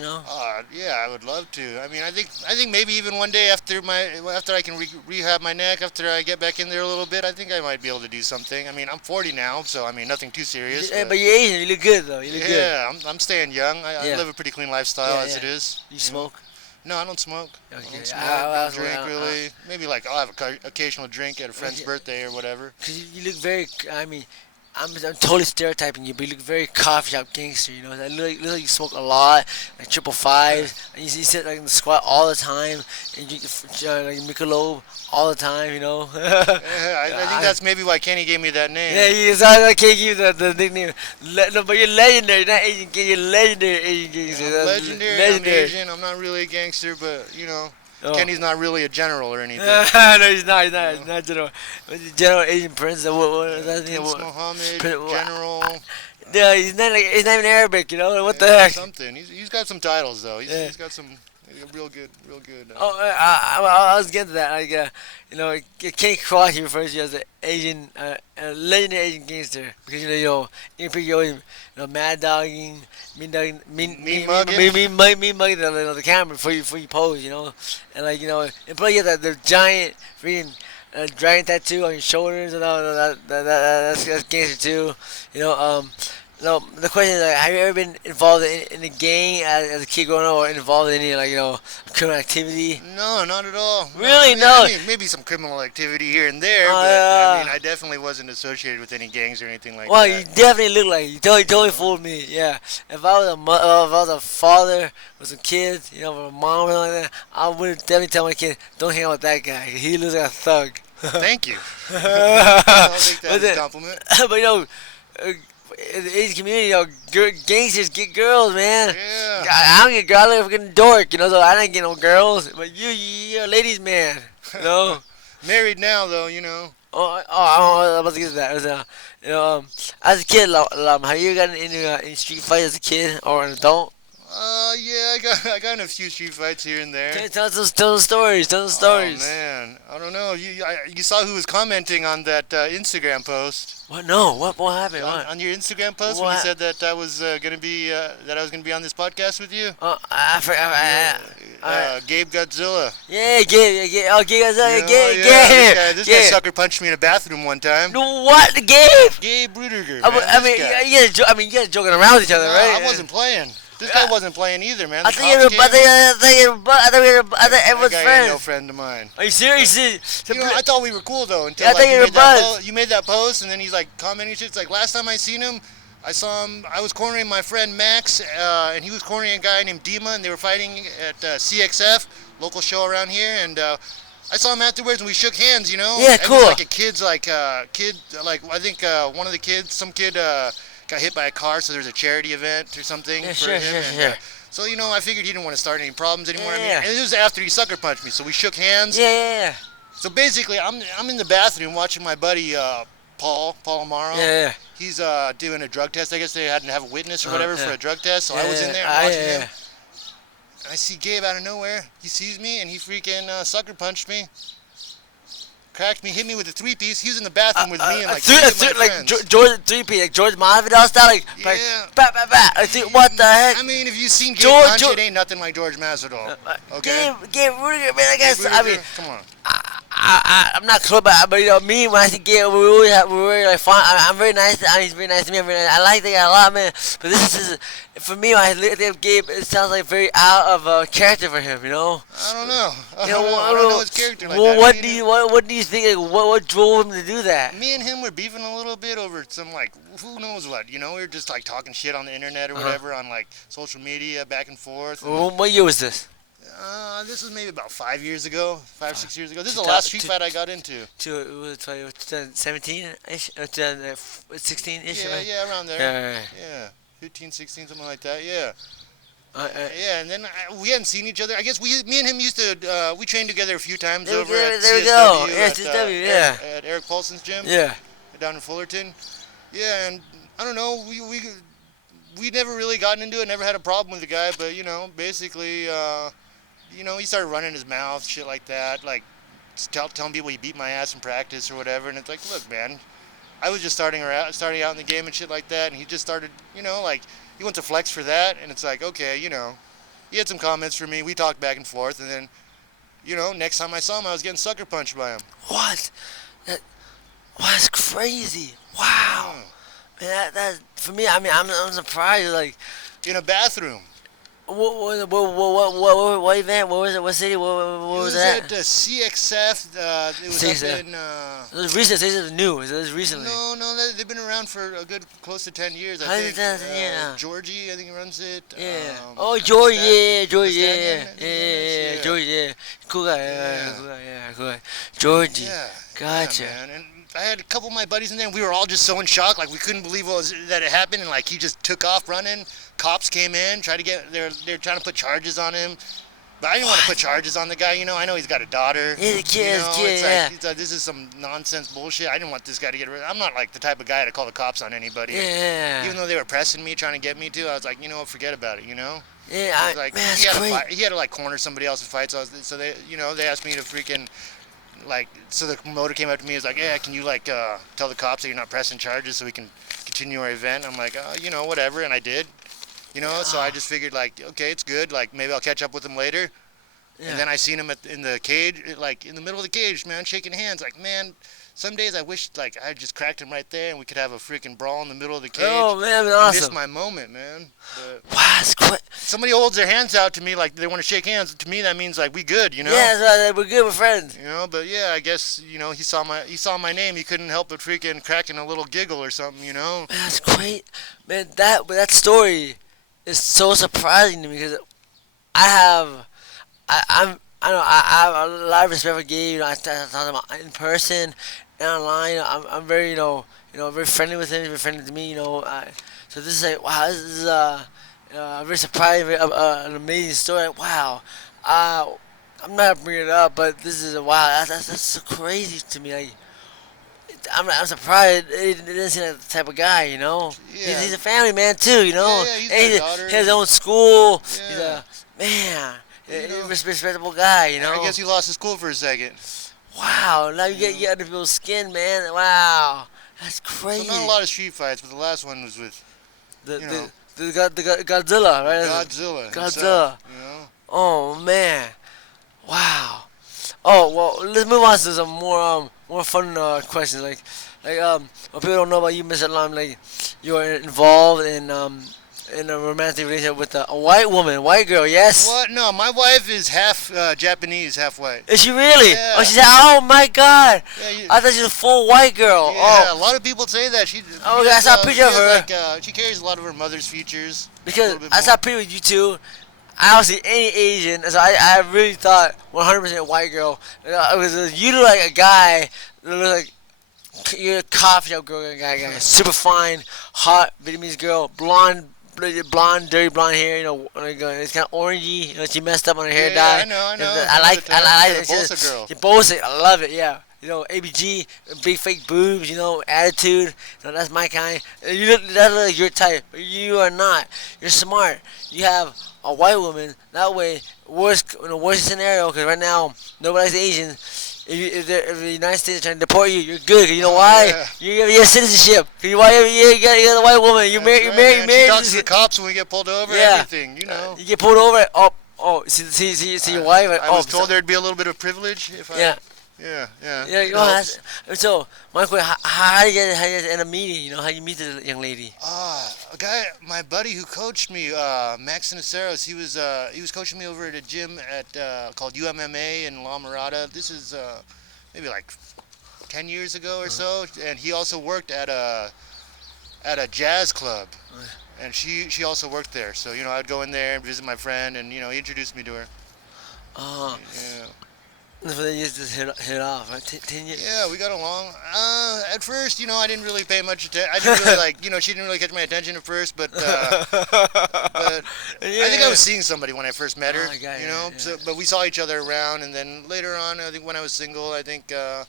Yeah, I would love to. I mean, I think maybe even one day after I can rehab my neck, after I get back in there a little bit, I think I might be able to do something. I mean, I'm 40 now, so I mean, nothing too serious. Yeah, but you're Asian. You look good though. You look good. Yeah, I'm staying young. I Yeah. live a pretty clean lifestyle Yeah, as yeah. it is. You smoke? No, I don't smoke. I Okay. don't smoke. I Don't drink really. Maybe like I'll have occasional drink at a friend's birthday or whatever. Cause you look very. I mean, I'm totally stereotyping you, but you look very coffee shop gangster. You know, that look like you smoke a lot, like triple fives, and you sit like in the squat all the time, and you like Michelob all the time. You know. I think that's maybe why Kenny gave me that name. Yeah, I can't give you the nickname. No, but you're legendary, not Asian King. You're legendary Asian King. I'm legendary. I'm Asian. I'm not really a gangster, but Oh. Kenny's not really a general or anything. No, he's not. He's not. You He's know? not general. What's the general Asian prince? What is that thing? Prince What? Mohammed, Prin- General. Yeah, he's not like he's not even Arabic. You know what the heck? Something. He's got some titles though. Yeah. He's got some real good. Oh, I was getting to that. Like, Kenny Cross refers to you as an Asian, a legendary Asian gangster because you can pick your, mad dogging, Mean mugging? mean mugging the camera before you pose, and and probably you have the giant freaking dragon tattoo on your shoulders and all that's gangster too, No, the question is, have you ever been involved in a gang as a kid growing up, or involved in any criminal activity? No, not at all. Really? No. No. I mean, maybe some criminal activity here and there, Oh, but yeah. I definitely wasn't associated with any gangs or anything like Well, that. you definitely look like you. Totally fooled me. Yeah. If I was if I was a father with some kids, with a mom or something like that, I would definitely tell my kid, don't hang out with that guy. He looks like a thug. Thank you. I'll take that as a compliment. But in the Asian community, gangsters get girls, man. Yeah. I don't get girls. I look like a fucking dork, so I didn't get no girls. But you're a ladies' man, Married now, though, I'm about to get to that. It was, as a kid, have you gotten into any street fights as a kid or an adult? Yeah, I got in a few street fights here and there. Tell us stories. Tell us stories. Oh man, I don't know. You saw who was commenting on that Instagram post? What? No. What happened? What? On your Instagram post when What? you said that I was gonna be on this podcast with you? I forgot. Gabe Godzilla. Yeah, Gabe. Oh, Gabe. This guy sucker punched me in a bathroom one time. No, what? Gabe? Gabe Rudiger. I mean, you guys joking around with each other, No, right? I wasn't playing. This guy wasn't playing either, man. I think everyone's That guy friends. ain't no friend of mine. Are you serious? I thought we were cool though until I thought you were you made that post and then he's like commenting shit. It's like last time I seen him, I saw him. I was cornering my friend Max, and he was cornering a guy named Dima, and they were fighting at CXF, local show around here, and. I saw him afterwards and we shook hands, Yeah, It cool. was like a kid's I think one of the kids, some kid got hit by a car, so there's a charity event or something Yeah, for sure, him. sure, and, sure. So I figured he didn't want to start any problems anymore. Yeah. And it was after he sucker punched me, so we shook hands. Yeah. So basically, I'm in the bathroom watching my buddy Paul Amaro. Yeah. He's doing a drug test. I guess they had to have a witness or whatever for a drug test. So I was in there Yeah, watching him. yeah. And I see Gabe out of nowhere. He sees me and he freaking sucker punched me. Cracked me, hit me with a three-piece. He was in the bathroom with me and like three of my friends. George three-piece, like George Masvidal style, Yeah. I think, what the heck? I mean, if you've seen Gabe George- punch, George- it ain't nothing like George Masvidal. Okay? Gabe Rudiger, man, I guess. Gabe I mean, Rudiger, come on. I'm not close, but me when I see Gabe, we were like fun. I'm very nice. He's very nice to me. I'm very nice. I like the guy a lot, man. But this is for me. When I look at Gabe, it sounds like very out of character for him. I don't know. I You know, don't know his character like well, that. what do you think? Like, what drove him to do that? Me and him were beefing a little bit over some like who knows what. We were just like talking shit on the internet or whatever on like social media back and forth. And, What year was this? this was maybe about 5 years ago, 6 years ago. This is the last street fight I got into. 2017-ish, 2016-ish. Yeah, around there. Yeah, 15, 16, something like that. Yeah. Yeah, and then we hadn't seen each other. I guess me and him used to we trained together a few times over at there we CSW. go. CSW, yeah. At Eric Paulson's gym. Yeah. Down in Fullerton. Yeah, and I don't know. We never really gotten into it. Never had a problem with the guy, but basically, he started running his mouth, shit like that, like telling people he beat my ass in practice or whatever. And it's like, look, man, I was just starting out in the game and shit like that, and he just started, like he went to flex for that, and it's like, okay, he had some comments for me. We talked back and forth, and then, next time I saw him, I was getting sucker punched by him. What? That's crazy. Wow. Man, that for me, I mean, I'm surprised. Like, in a bathroom. what event? What was it? What city? What It was was that? at CXF. It was Six, up in. it was recent. It was new. It was recently. No, they've been around for a good close to 10 years. I How think. did that- yeah. Georgie, I think he runs it. Yeah. Oh, George. Yeah, George. the Yeah, Stanton, yeah. George. Yeah. Cool guy. Yeah. Cool guy. Yeah. Cool guy. Georgie. Yeah. Gotcha. Yeah, man. And I had a couple of my buddies in there, and we were all just so in shock, like we couldn't believe that it happened, and like he just took off running. Cops came in, they're trying to put charges on him. But I didn't want to put charges on the guy, you know. I know he's got a daughter. Yeah, the kid, it's yeah. like, this is some nonsense bullshit. I didn't want this guy to get arrested. I'm not like the type of guy to call the cops on anybody. Yeah. Even though they were pressing me, trying to get me to, I was like, you know what, forget about it, you know. Yeah, I was like, man, he that's had to great. fight. He had to like corner somebody else to fight. So they, they asked me to freaking, like, so the promoter came up to me. He was like, yeah, can you like tell the cops that you're not pressing charges so we can continue our event? I'm like, whatever, and I did. So I just figured like, okay, it's good. Like maybe I'll catch up with him later. Yeah. And then I seen him in the cage, like in the middle of the cage, man, shaking hands. Like, man, some days I wish like I just cracked him right there and we could have a freaking brawl in the middle of the cage. Oh man, that's I awesome. missed my moment, man. But Wow, that's great. somebody holds their hands out to me like they want to shake hands. To me, that means like we good, you know. Yeah, that's right. We're good. We're friends. But yeah, I guess he saw my name. He couldn't help but freaking cracking a little giggle or something, you know. Man, that's great. Man, that story is so surprising to me because I have a lot of respect for Gabe. I talk to him in person and online. I'm very very friendly with him. He's very friendly to me. So this is like wow. This is very surprising, an amazing story. Wow. I'm not gonna bring it up, but this is wow. That's so crazy to me. Like, I'm surprised. He doesn't seem like the type of guy, you know. Yeah. He's a family man too, you know. Yeah, he's And got a daughter. he has his own school. Yeah. He's a man. You know. Respectable guy, you know. I guess he lost his cool for a second. Wow, now you get under people's skin, man. Wow, that's crazy. So not a lot of street fights, but the last one was with the know. Godzilla, right? Godzilla. Godzilla. Himself, you know. Oh man, wow. Oh well, let's move on to some more fun questions. Like what people don't know about you, Mr. Lam, like you are involved in a romantic relationship with a white woman, white girl. Yes. What? No, my wife is half Japanese, half white. Is she really? Yeah. Oh, she said, "Oh my God, Yeah, I thought she was a full white girl." Yeah, Oh, a lot of people say that. Oh, I saw a picture of her. She carries a lot of her mother's features. because a little bit I saw a picture with you two. I don't see any Asian, so I really thought 100% white girl. You look like a guy. You look like you're a coffee shop girl, guy, super fine, hot Vietnamese girl, blonde, dirty blonde hair. It's kind of orangey. She messed up on her hair dye. I know. I like it. The It's just- Bosa girl. You both I love it. Yeah. ABG, big fake boobs. Attitude. That's my kind. That look like your type, but you are not. You're smart. You have a white woman. That way, worst scenario, because right now nobody's Asian. If the United States are trying to deport you, you're good. 'Cause you know why? Yeah. You get citizenship. 'Cause you got a white woman. You marry. She talks to the cops when we get pulled over. Yeah. Everything, you know. You get pulled over. See your wife. I was told there'd be a little bit of privilege if I. Yeah. Yeah. Yeah, It helps. so my question: how do you guys end up meeting? How do you meet this young lady? A guy, my buddy who coached me, Max Sinaceros, he was coaching me over at a gym called UMMA in La Mirada. This is maybe like 10 years ago or so, and he also worked at a jazz club, and she also worked there. So I'd go in there and visit my friend, and he introduced me to her. Yeah. So they just hit off, right? 10 years. Yeah, we got along. At first, I didn't really pay much attention. I didn't really she didn't really catch my attention at first, but I think I was seeing somebody when I first met her. Oh, I got it, yeah. So, but we saw each other around, and then later on, I think when I was single, I think the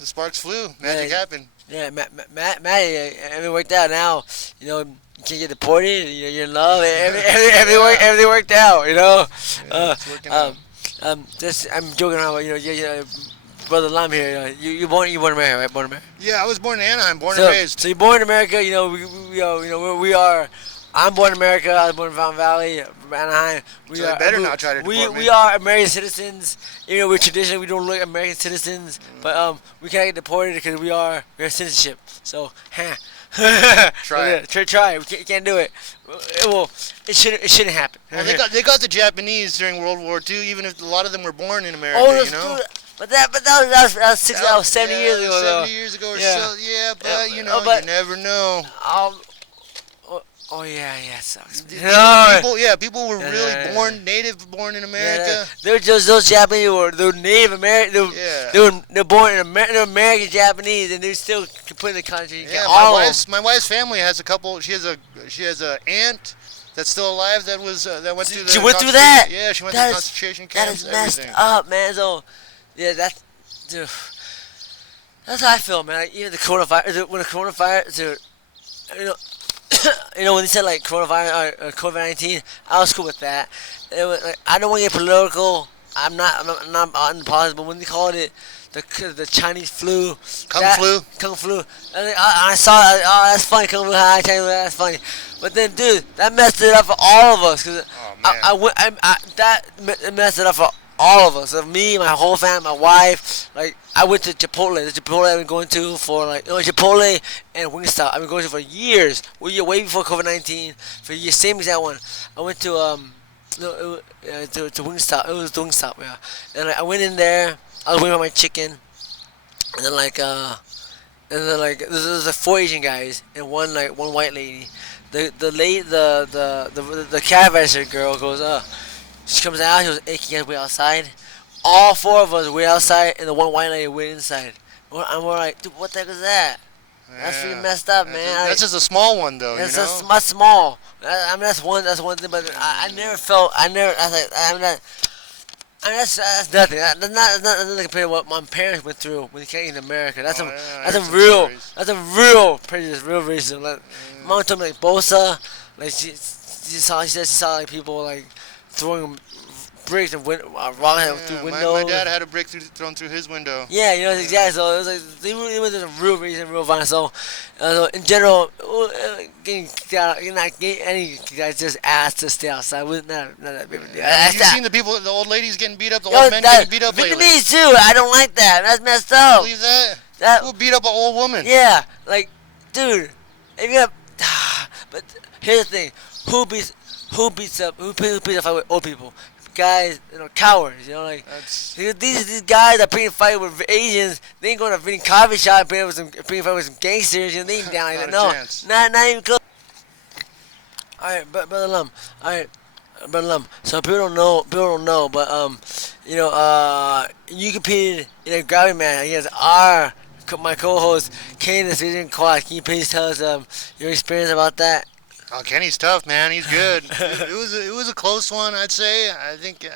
sparks flew. Magic happened. Yeah, Matt, everything worked out. Now, you can't get deported. You're in love. Everything worked out. Yeah, it's working out. I'm joking around, but brother Lam here. You born in America, right? Born in America. Yeah, I was born in Anaheim, born and raised. So you're born in America. We are. I'm born in America. I was born in Fountain Valley, Anaheim. So they better not try to deport me. We are American citizens. We're traditional. We don't look American citizens, but we can't get deported because we are citizenship. So, Try it. Try. We can't do it. Well, it shouldn't happen. Well, they got the Japanese during World War II, even if a lot of them were born in America. Oh, you know. But that was 70 years ago. 70 years ago or Yeah. so. Yeah, but you know, but- you never know. Oh yeah, it sucks. People were really born in America. They're just those Japanese they're Native American. They're born in America. They're American Japanese, and they're still put in the country. Yeah, my wife's family has a couple. She has a aunt that's still alive that went through the. She went through that. Yeah, she went through concentration camps. That is messed everything. up, man. So, yeah, that's how I feel, man. Like, even the coronavirus, when the coronavirus, when they said like coronavirus or COVID-19, I was cool with that. It was, like, I don't want to get political. I'm not on politics, but when they called it the Chinese flu, Kung flu, I saw it. Oh, that's funny, Kung flu. Hi, Chinese flu. That's funny. But then, dude, that messed it up for all of us. Cause that messed it up for all of us. So me, my whole family, my wife. Like, I went to Chipotle. The Chipotle I've been going to for Chipotle and Wingstop. I've been going to for years. Way before COVID-19. For years, same exact one. I went to to Wingstop. It was Wingstop, yeah. And I went in there. I was waiting for my chicken, and then there's 4 Asian guys and one white lady. The cash register girl goes, she comes out. She goes, "Hey, can you guys wait outside?" All 4 of us wait outside, and the one white lady wait inside. And we're like, dude, what the heck is that? That's really messed up, man. That's just a small one, though. That's small. I mean, that's one thing. But I never felt. I mean, that's nothing. That's not compared to what my parents went through when they came to America. That's a real prejudice, real racism. Like, Mom told me like Bosa, like she said she saw like people like throwing bricks and rocks through windows. My dad had a brick thrown through his window. Yeah, exactly. So it was like it was a real reason, real violence. So in general, getting kicked out, not getting any guys just asked to stay outside. Was not that big of a deal. Have you seen the old ladies getting beat up, the old men getting beat up lately? Vietnamese too. I don't like that. That's messed up. Believe that? Who beat up an old woman? Yeah, like, dude, if you have, but here's the thing: who beats up fight with old people? Guys, cowards, like these guys that picking fight with Asians, they ain't going to any coffee shop and picking fight with some gangsters, they ain't down like that. No, not even close. All right, brother Lam. So people don't know, but you competed in a grappling match against my co-host Candace in Quad. Can you please tell us your experience about that? Oh, Kenny's tough, man. He's good. It was a close one, I'd say. I think it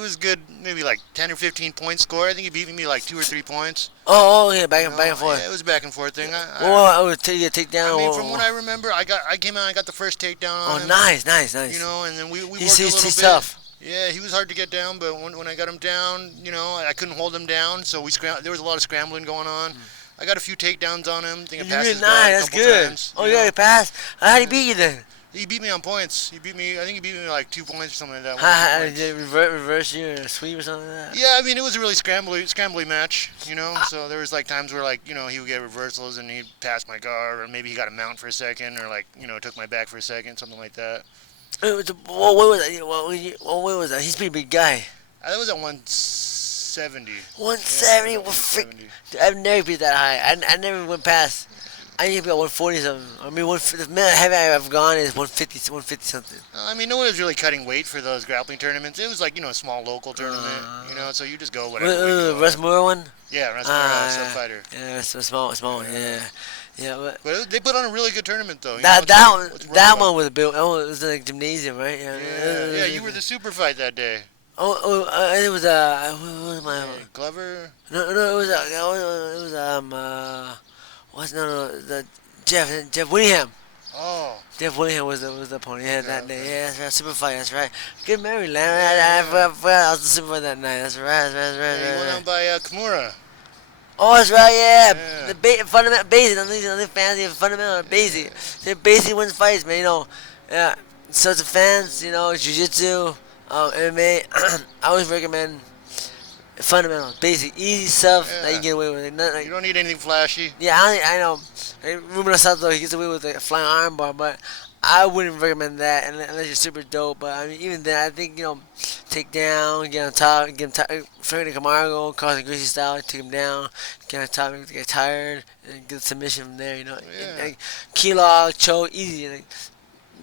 was good, maybe like 10 or 15 point score. I think he beat me like 2 or 3 points. Oh yeah, back and forth. Yeah, it was a back and forth thing. I would take a takedown. I mean, from what I remember, I came out, I got the first takedown on him. Oh, nice. And then we worked a little bit. He's tough. Yeah, he was hard to get down, but when I got him down, I couldn't hold him down, so there was a lot of scrambling going on. I got a few takedowns on him. I think I passed his guard a couple times. Oh, you passed? How did he beat you then? He beat me on points. I think he beat me like 2 points or something like that. Did he reverse you or sweep or something like that? Yeah, I mean, it was a really scrambly match, So there was like times where he would get reversals and he'd pass my guard, or maybe he got a mount for a second, or took my back for a second, something like that. What was that? He's a pretty big guy. That was at 170. 170? Yeah, Well, I've never beat that high. I never went past. I need to be at 140 something. I mean, the minute heavy I've gone is 150 something. I mean, no one was really cutting weight for those grappling tournaments. It was like, a small local tournament, so you just go whatever. Russ Moore one? Yeah, Russ Moore, sub-fighter. Yeah, it's a small one, yeah. Yeah, but they put on a really good tournament, though. That one was built. It was like gymnasium, right? Yeah, you were the super fight that day. It was who was my Glover? No, it was the Jeff Willingham. Oh. Jeff Willingham was the opponent. Yeah, that day. Yeah, that's right. Super fight. That's right. Good memory, Larry. I forgot I was the super fight that night. That's right. He went out by Kimura. Oh, that's right. Yeah. The fundamental basic. Nothing fancy. Fundamental basic. The basic wins fights, man. Yeah. So to fans, jiu-jitsu, MMA. I always recommend Fundamentals, basic, easy stuff that you Yeah. get away with. You don't need anything flashy. Yeah, I know. Ruben Sato, he gets away with a flying armbar, but I wouldn't recommend that unless you're super dope. But I mean, even then, I think take down, get on top, get him tired. Frankie Camargo, Carson Gracie style, take him down, get on top, get tired, and get the submission from there. Yeah. Key lock, choke, easy.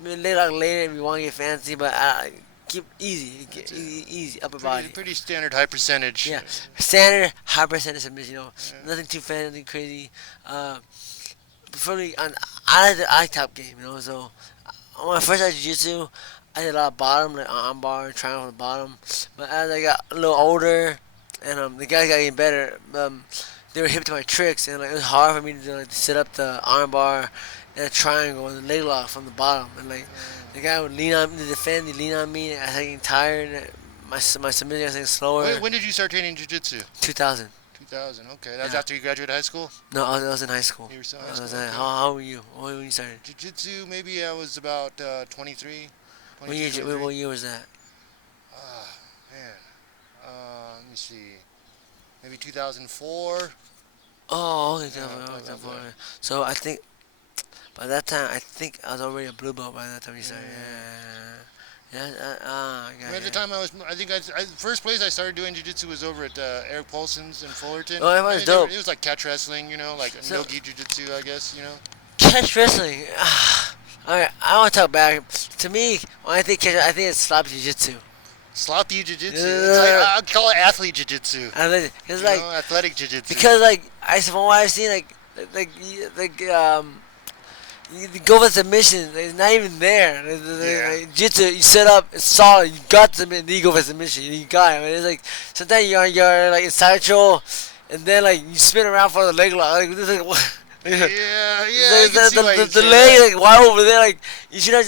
Lay lock later if you want to get fancy, but keep easy, easy upper body. Pretty standard high percentage. Yeah, standard high percentage submission. Yeah. Nothing too fancy, nothing crazy. Preferably I like the eye top game. So when I first started jiu-jitsu, I did a lot of bottom, like arm bar, triangle from the bottom. But as I got a little older, and the guys got getting better, they were hip to my tricks, and it was hard for me to set up the arm bar and a triangle and the leg lock from the bottom, and the guy would lean on me to defend, he'd lean on me, I was getting tired, and my submission was getting slower. When did you start training jiu-jitsu? 2000. 2000. Okay, that was Yeah. after you graduated high school. No, I was in high school. You were still in I high was school. in- Okay. how were you? When you started? Jiu-jitsu, maybe I was about 23. What 22, year, 23. what year was that? Ah, man. Let me see. Maybe 2004. Oh, okay. Yeah, Okay, like that. so I think by that time, I think I was already a blue belt by that time you started. Yeah. I got At the it. time, I think first place I started doing jiu-jitsu was over at Eric Paulson's in Fullerton. Oh, that was I mean, dope. It was like catch wrestling, like So- no-gi jiu-jitsu, I guess, Catch wrestling. Alright, I want to talk back. To me, when I think catch, I think it's sloppy jiu-jitsu. Sloppy jiu-jitsu. Yeah. It's like, I'd call it athlete jiu-jitsu. Because Athletic jiu-jitsu. because from what I've seen, you go for submission, it's not even there. Yeah. Jiu-jitsu, you set up, it's solid, you got submission, then you go for submission, you got it. It's like sometimes you're like in side control, and then you spin around for the leg lock. This is what. Yeah, I can see why you The say leg wide over there, you should have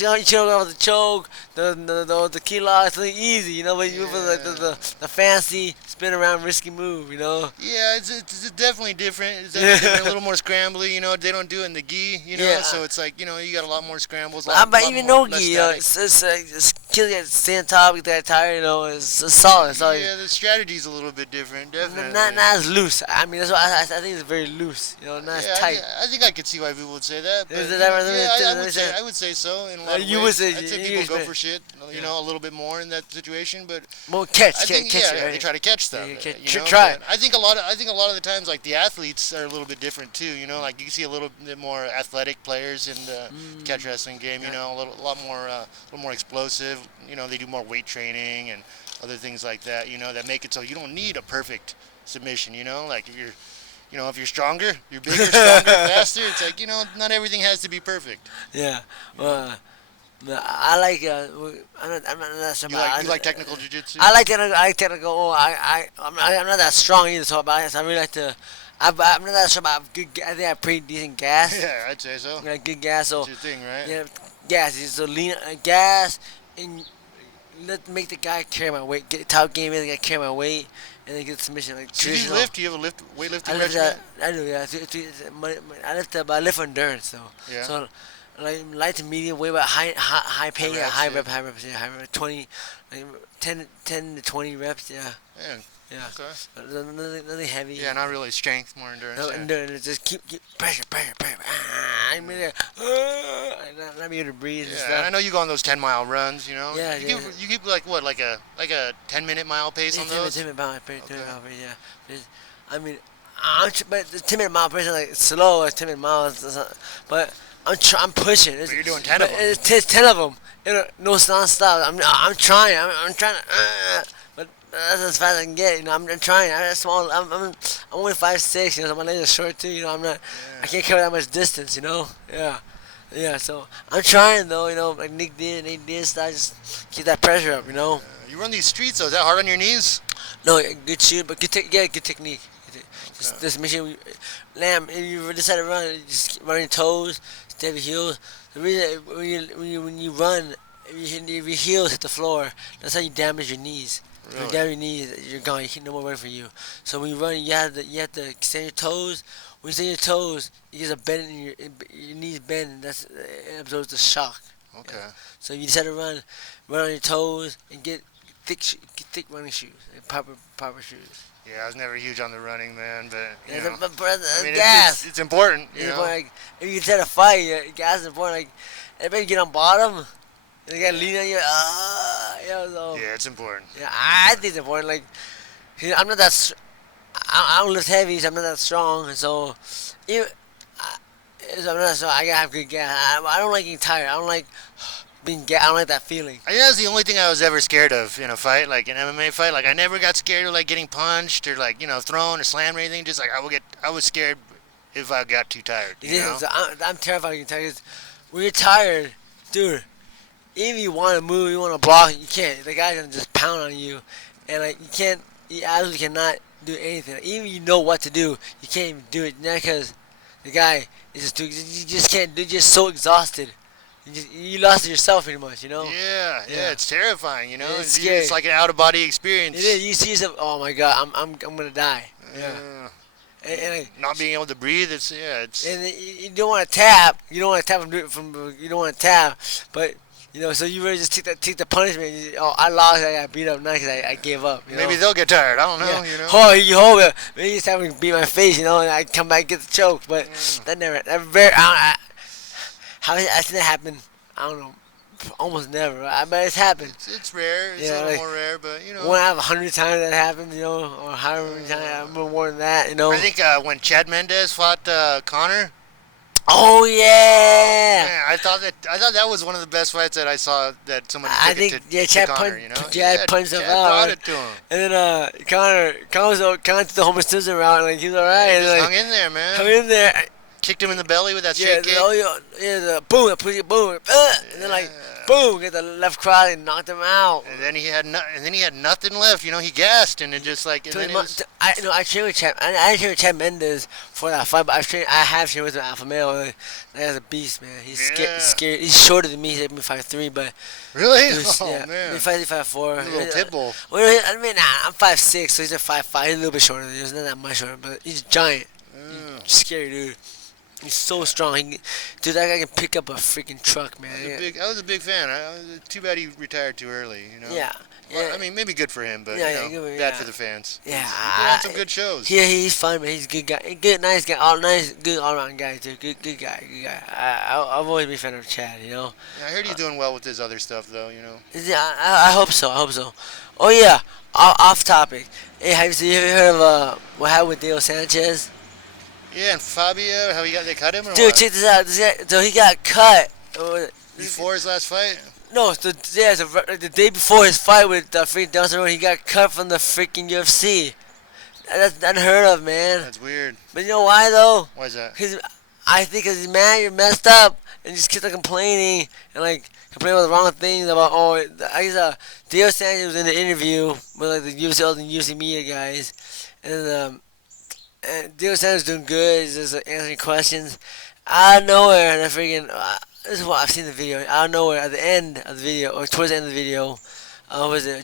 gone for the choke, the key lock, something easy, but you go for the fancy spin around risky move, Yeah, it's definitely different. It's definitely different, a little more scrambly, they don't do it in the gi, Yeah. so it's like, you got a lot more scrambles. But even no gi, it's kill you, stay on top, get that tired, it's solid. Yeah, the strategy's a little bit different, definitely. Not as loose. I mean, that's why I think it's very loose, not as Yeah, tight. I think I could see why people would say that. But, Is that right? yeah, I would say so. In a lot of You ways. would say- I'd say you people go would- for shit, Yeah. a little bit more in that situation. But Well, I think catch yeah, it, right? they try to catch stuff. Yeah, you know, try it. but I think a lot of the times, like the athletes are a little bit different too. Like you can see a little bit more athletic players in the catch wrestling game. Yeah. A lot more explosive. They do more weight training and other things like that. That make it so you don't need a perfect submission. Like if you're if you're stronger, you're bigger, stronger, faster. It's like, not everything has to be perfect. Yeah. Well, I like. I'm not sure. You like technical jiu-jitsu? I like technical. I'm not that strong either. So I really like to. I'm not that sure, but I have good. I think I have pretty decent gas. Yeah, I'd say so. Yeah, good gas. So That's your thing, right? yeah, gas. So lean gas and make the guy carry my weight. Get top game in, the guy carry my weight, and then get the submission like. So do you traditional. lift? Do you have a weightlifting I lift regimen? I do, yeah. I lift, but I lift for endurance, though. Yeah. So, light to medium weight, but high pay, High reps, high reps, 20, 10 to 20 reps, yeah. Yeah. Yeah. Okay. But nothing heavy. Yeah, not really strength, more endurance. No, yeah. endurance, just keep pressure. I'm in there. Not be able to breathe and Yeah, and stuff. I know you go on those 10-mile runs. Yeah, you yeah. Keep, you keep like a 10-minute mile pace on those. 10 minute mile pace, Okay. yeah. I mean, but the 10 minute mile pace is slow, 10 minute miles, but I'm pushing. But you're doing 10 of them. It's 10 of them. No non-stop. I'm trying. I'm trying to. But that's as fast as I can get. I'm trying. I'm small. I'm only 5'6". So my legs are short too. I'm not. I can't cover that much distance. Yeah. Yeah. So I'm trying though. Like Nick did. So I just keep that pressure up. You run these streets, though. Is that hard on your knees? No, good shoot, but good technique. Just make sure Lam, if you decide to run, just run your toes, stay your heels. The reason when you run, if your heels hit the floor, that's how you damage your knees. If you Really? damage your knees, you're gone. No more running for you. So when you run, you have to extend your toes. When you extend your toes, you get a bend in your knees bend, and it absorbs the shock. Okay. So if you decide to run on your toes and get thick running shoes, like proper shoes. Yeah, I was never huge on the running, man, but you Yeah, know, I mean, gas. it's important, you It's know. important, like, if you try to fight, gas is important. Like, everybody get on bottom, and they gotta lean on you. So. Yeah, it's important. Yeah, I think it's important. Like, I'm not that. I don't lift heavy, so I'm not that strong. So, even, so I'm not so I gotta have good gas. I don't like getting tired. I don't like I don't like that feeling. I think that's the only thing I was ever scared of in a fight, like an MMA fight. Like I never got scared of like getting punched or like thrown or slammed or anything. Just like I was scared if I got too tired. You know? So I'm terrified of getting tired. 'Cause when you're tired, dude, even if you want to move, you want to block, you can't. The guy's gonna just pound on you, and like you absolutely cannot do anything. Even if you know what to do, you can't even do it now because the guy is just you just can't. You're just so exhausted. You lost it yourself pretty much, Yeah, it's terrifying, Yeah, it's It's, scary. it's like an out of body experience. It is. You see yourself. Oh my God, I'm gonna die. Yeah. And not being able to breathe. It's and you don't want to tap. You don't want to tap from. You don't want to tap, but. So you really just take the punishment. I lost. I got beat up now because I gave up. Maybe they'll get tired. I don't know. Yeah. Oh, you hope it. Maybe you just have to beat my face. And I come back and get the choke. But that never. That very. How I seen that happen? I don't know. Almost never. But it's happened. It's rare. It's a little more rare, but One out of 100 times that happens. Or however many times. I remember more than that. I think when Chad Mendez fought Connor. Oh yeah! Man, I thought that was one of the best fights that I saw that someone took it to Chad Connor, Chad punched him out. Brought it to him. And then Connor took the Homer Simpson route, like he was alright. He and just like, hung in there, man. hung in there. Kicked him in the belly with that straight kick. The boom, the push it, boom, and then like boom, get the left cross and knocked him out. And then he had nothing left. He gassed, and it just like. And then I trained with Chad. I trained with Chad Mendez for that fight, but I have trained with an alpha male. That guy's a beast, man. He's scared. He's shorter than me. He's like 5'3", but really, man, he's 5'4". A little pit bull. Well, I mean, I'm 5'6", so he's like 5'5". He's a little bit shorter. He's not that much shorter, but he's giant. He's scary, dude. He's so strong. Dude, that guy can pick up a freaking truck, man. I was a big fan. Too bad he retired too early. Yeah. Well, I mean, maybe good for him, but bad for the fans. Yeah. He put on some good shows. Yeah, he's fun, man. He's a good guy. Good, nice guy. Good all-around guy too. Good guy. I've always been a fan of Chad. Yeah, I heard he's doing well with his other stuff, though. Yeah, I hope so. Oh yeah. Off topic. Hey, have you heard of what happened with Diego Sanchez? Yeah, and Fabio, how they cut him or Dude, what? check this out. This guy, so he got cut. Before his last fight? No, the day before his fight with freaking Dustin Rhodes, he got cut from the freaking UFC. That's unheard of, man. That's weird. But you know why, though? Why is that? I think because he's mad, you're messed up, and just keeps complaining, and complaining about the wrong things about, I guess Diego Sanchez was in the interview with the UFC, all the UFC media guys, and Diego Sanchez doing good, he's just answering questions. Out of nowhere, and this is what I've seen in the video, out of nowhere, at the end of the video, or towards the end of the video,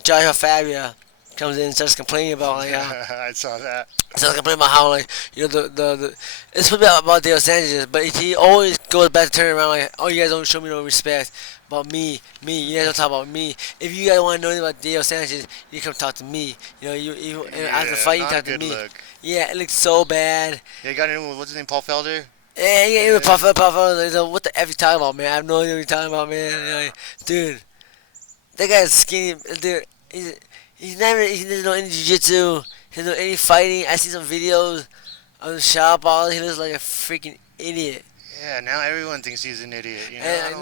Joshua Fabia comes in and starts complaining about, I saw that. Starts complaining about how, it's probably about Diego Sanchez, but he always goes back to turn around, you guys don't show me no respect about me, you guys don't talk about me. If you guys want to know anything about Diego Sanchez, you come talk to me. After the fight, you talk to me. Look. Yeah, it looks so bad. Yeah, got in with, what's his name, Paul Felder? Yeah, Paul Felder. What the F you talking about, man? I have no idea what you're talking about, man. Dude, that guy's skinny. Dude, he doesn't know any jiu-jitsu. He doesn't know any fighting. I see some videos of the shop ball. He looks like a freaking idiot. Yeah, now everyone thinks he's an idiot.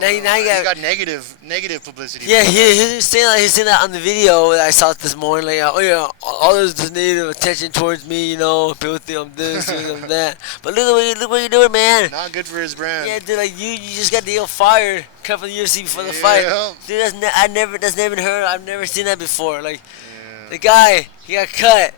Now you got negative publicity. Yeah, he's saying that on the video that I saw this morning. All this negative attention towards me. People think I'm this, I'm that. But look what you're doing, man. Not good for his brand. Yeah, dude, you just got Diego fired, cut from the UFC before the fight. Dude, that's never been heard. I've never seen that before. The guy, he got cut.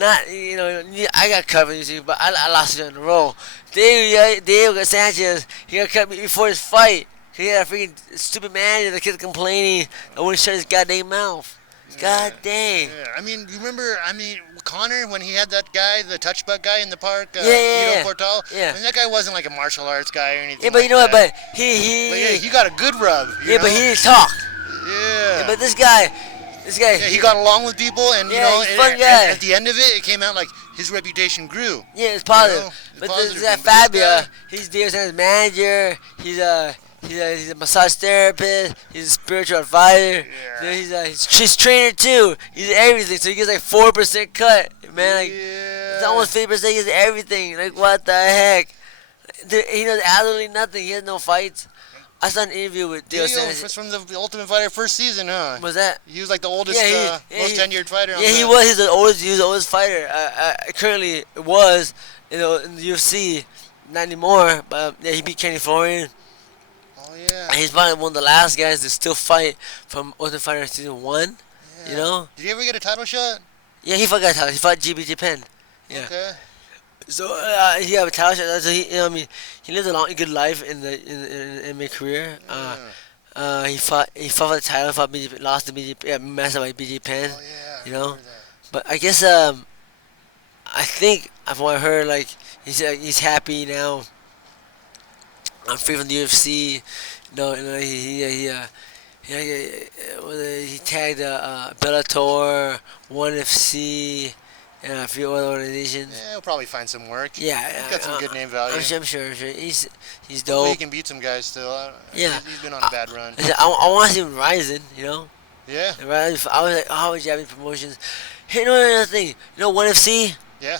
I got cut from the UFC, but I lost it in a row. Diego Sanchez, he got cut before his fight. He had a freaking stupid manager that kept complaining. I wouldn't shut his goddamn mouth. God dang. Yeah. You remember, Connor, when he had that guy, the touch bug guy in the park, Ito Portal? Yeah. That guy wasn't like a martial arts guy or anything. Yeah, but you know what? But he got a good rub. But he didn't talk. Yeah. But this guy, This guy. Yeah, he got along with people, and Yeah, he's a fun and guy. at the end of it came out like his reputation grew. Yeah, it's positive. You know, it's But positive this guy thing. But this Fabio, guy- he's Dio's manager. He's a massage therapist. He's a spiritual advisor. Yeah. He's trainer too. He's everything. So he gets like 4% cut. Man, like it's yeah. almost 50%. He gets everything. Like what the heck? Dude, he knows absolutely nothing. He has no fights. I saw an interview with Dio Dio Sanchez. was from the Ultimate Fighter first season, huh? Was that? He was like the oldest, most tenured fighter. Yeah, he was. He was the oldest fighter. Currently was, in the UFC. Not anymore. But yeah, he beat Kenny Florian. Oh yeah. And he's probably one of the last guys to still fight from Ultimate Fighter season 1. Yeah. You know? Did he ever get a title shot? Yeah, he fought guys. He fought GBT Penn. Yeah. Okay. So he have a title shot. So he, I mean, he lived a good life in MMA career. Yeah. He fought for the title. Fought BJ, lost to BJ. Yeah, messed up by BJ Penn. Oh yeah. You know? I remember that. But I guess I think from what I heard, like he's happy now. I'm free from the UFC. He tagged Bellator, ONE FC, and a few other organizations. Yeah, he'll probably find some work. Yeah, He's got some good name value. I'm sure. He's Hopefully dope. he can beat some guys still. Yeah. He's been on a bad run. I want to see him rising. You know. Yeah. I was like, oh, Japanese promotions. Hey, no, another thing. You know, ONE FC. Yeah.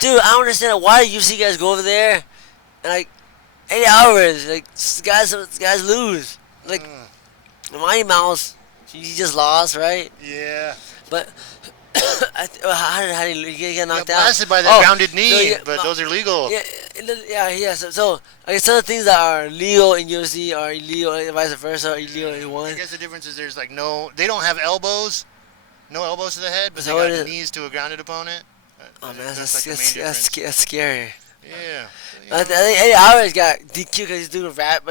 Dude, I don't understand why UFC guys go over there and like 8 hours. Like guys lose. Like Mighty Mouse, he just lost, right? Yeah. But how did he get knocked Got out? blasted by that grounded knee, no, yeah, but those are legal. Yeah. So I guess some of the things that are legal in UFC are illegal, and vice versa, are illegal in I ONE. guess the difference is there's like they don't have elbows, no elbows to the head, but So they what got is- knees to a grounded opponent. Oh man, That's like the main that's difference. scary. Yeah. I think Eddie Alvarez got DQ because he's doing rap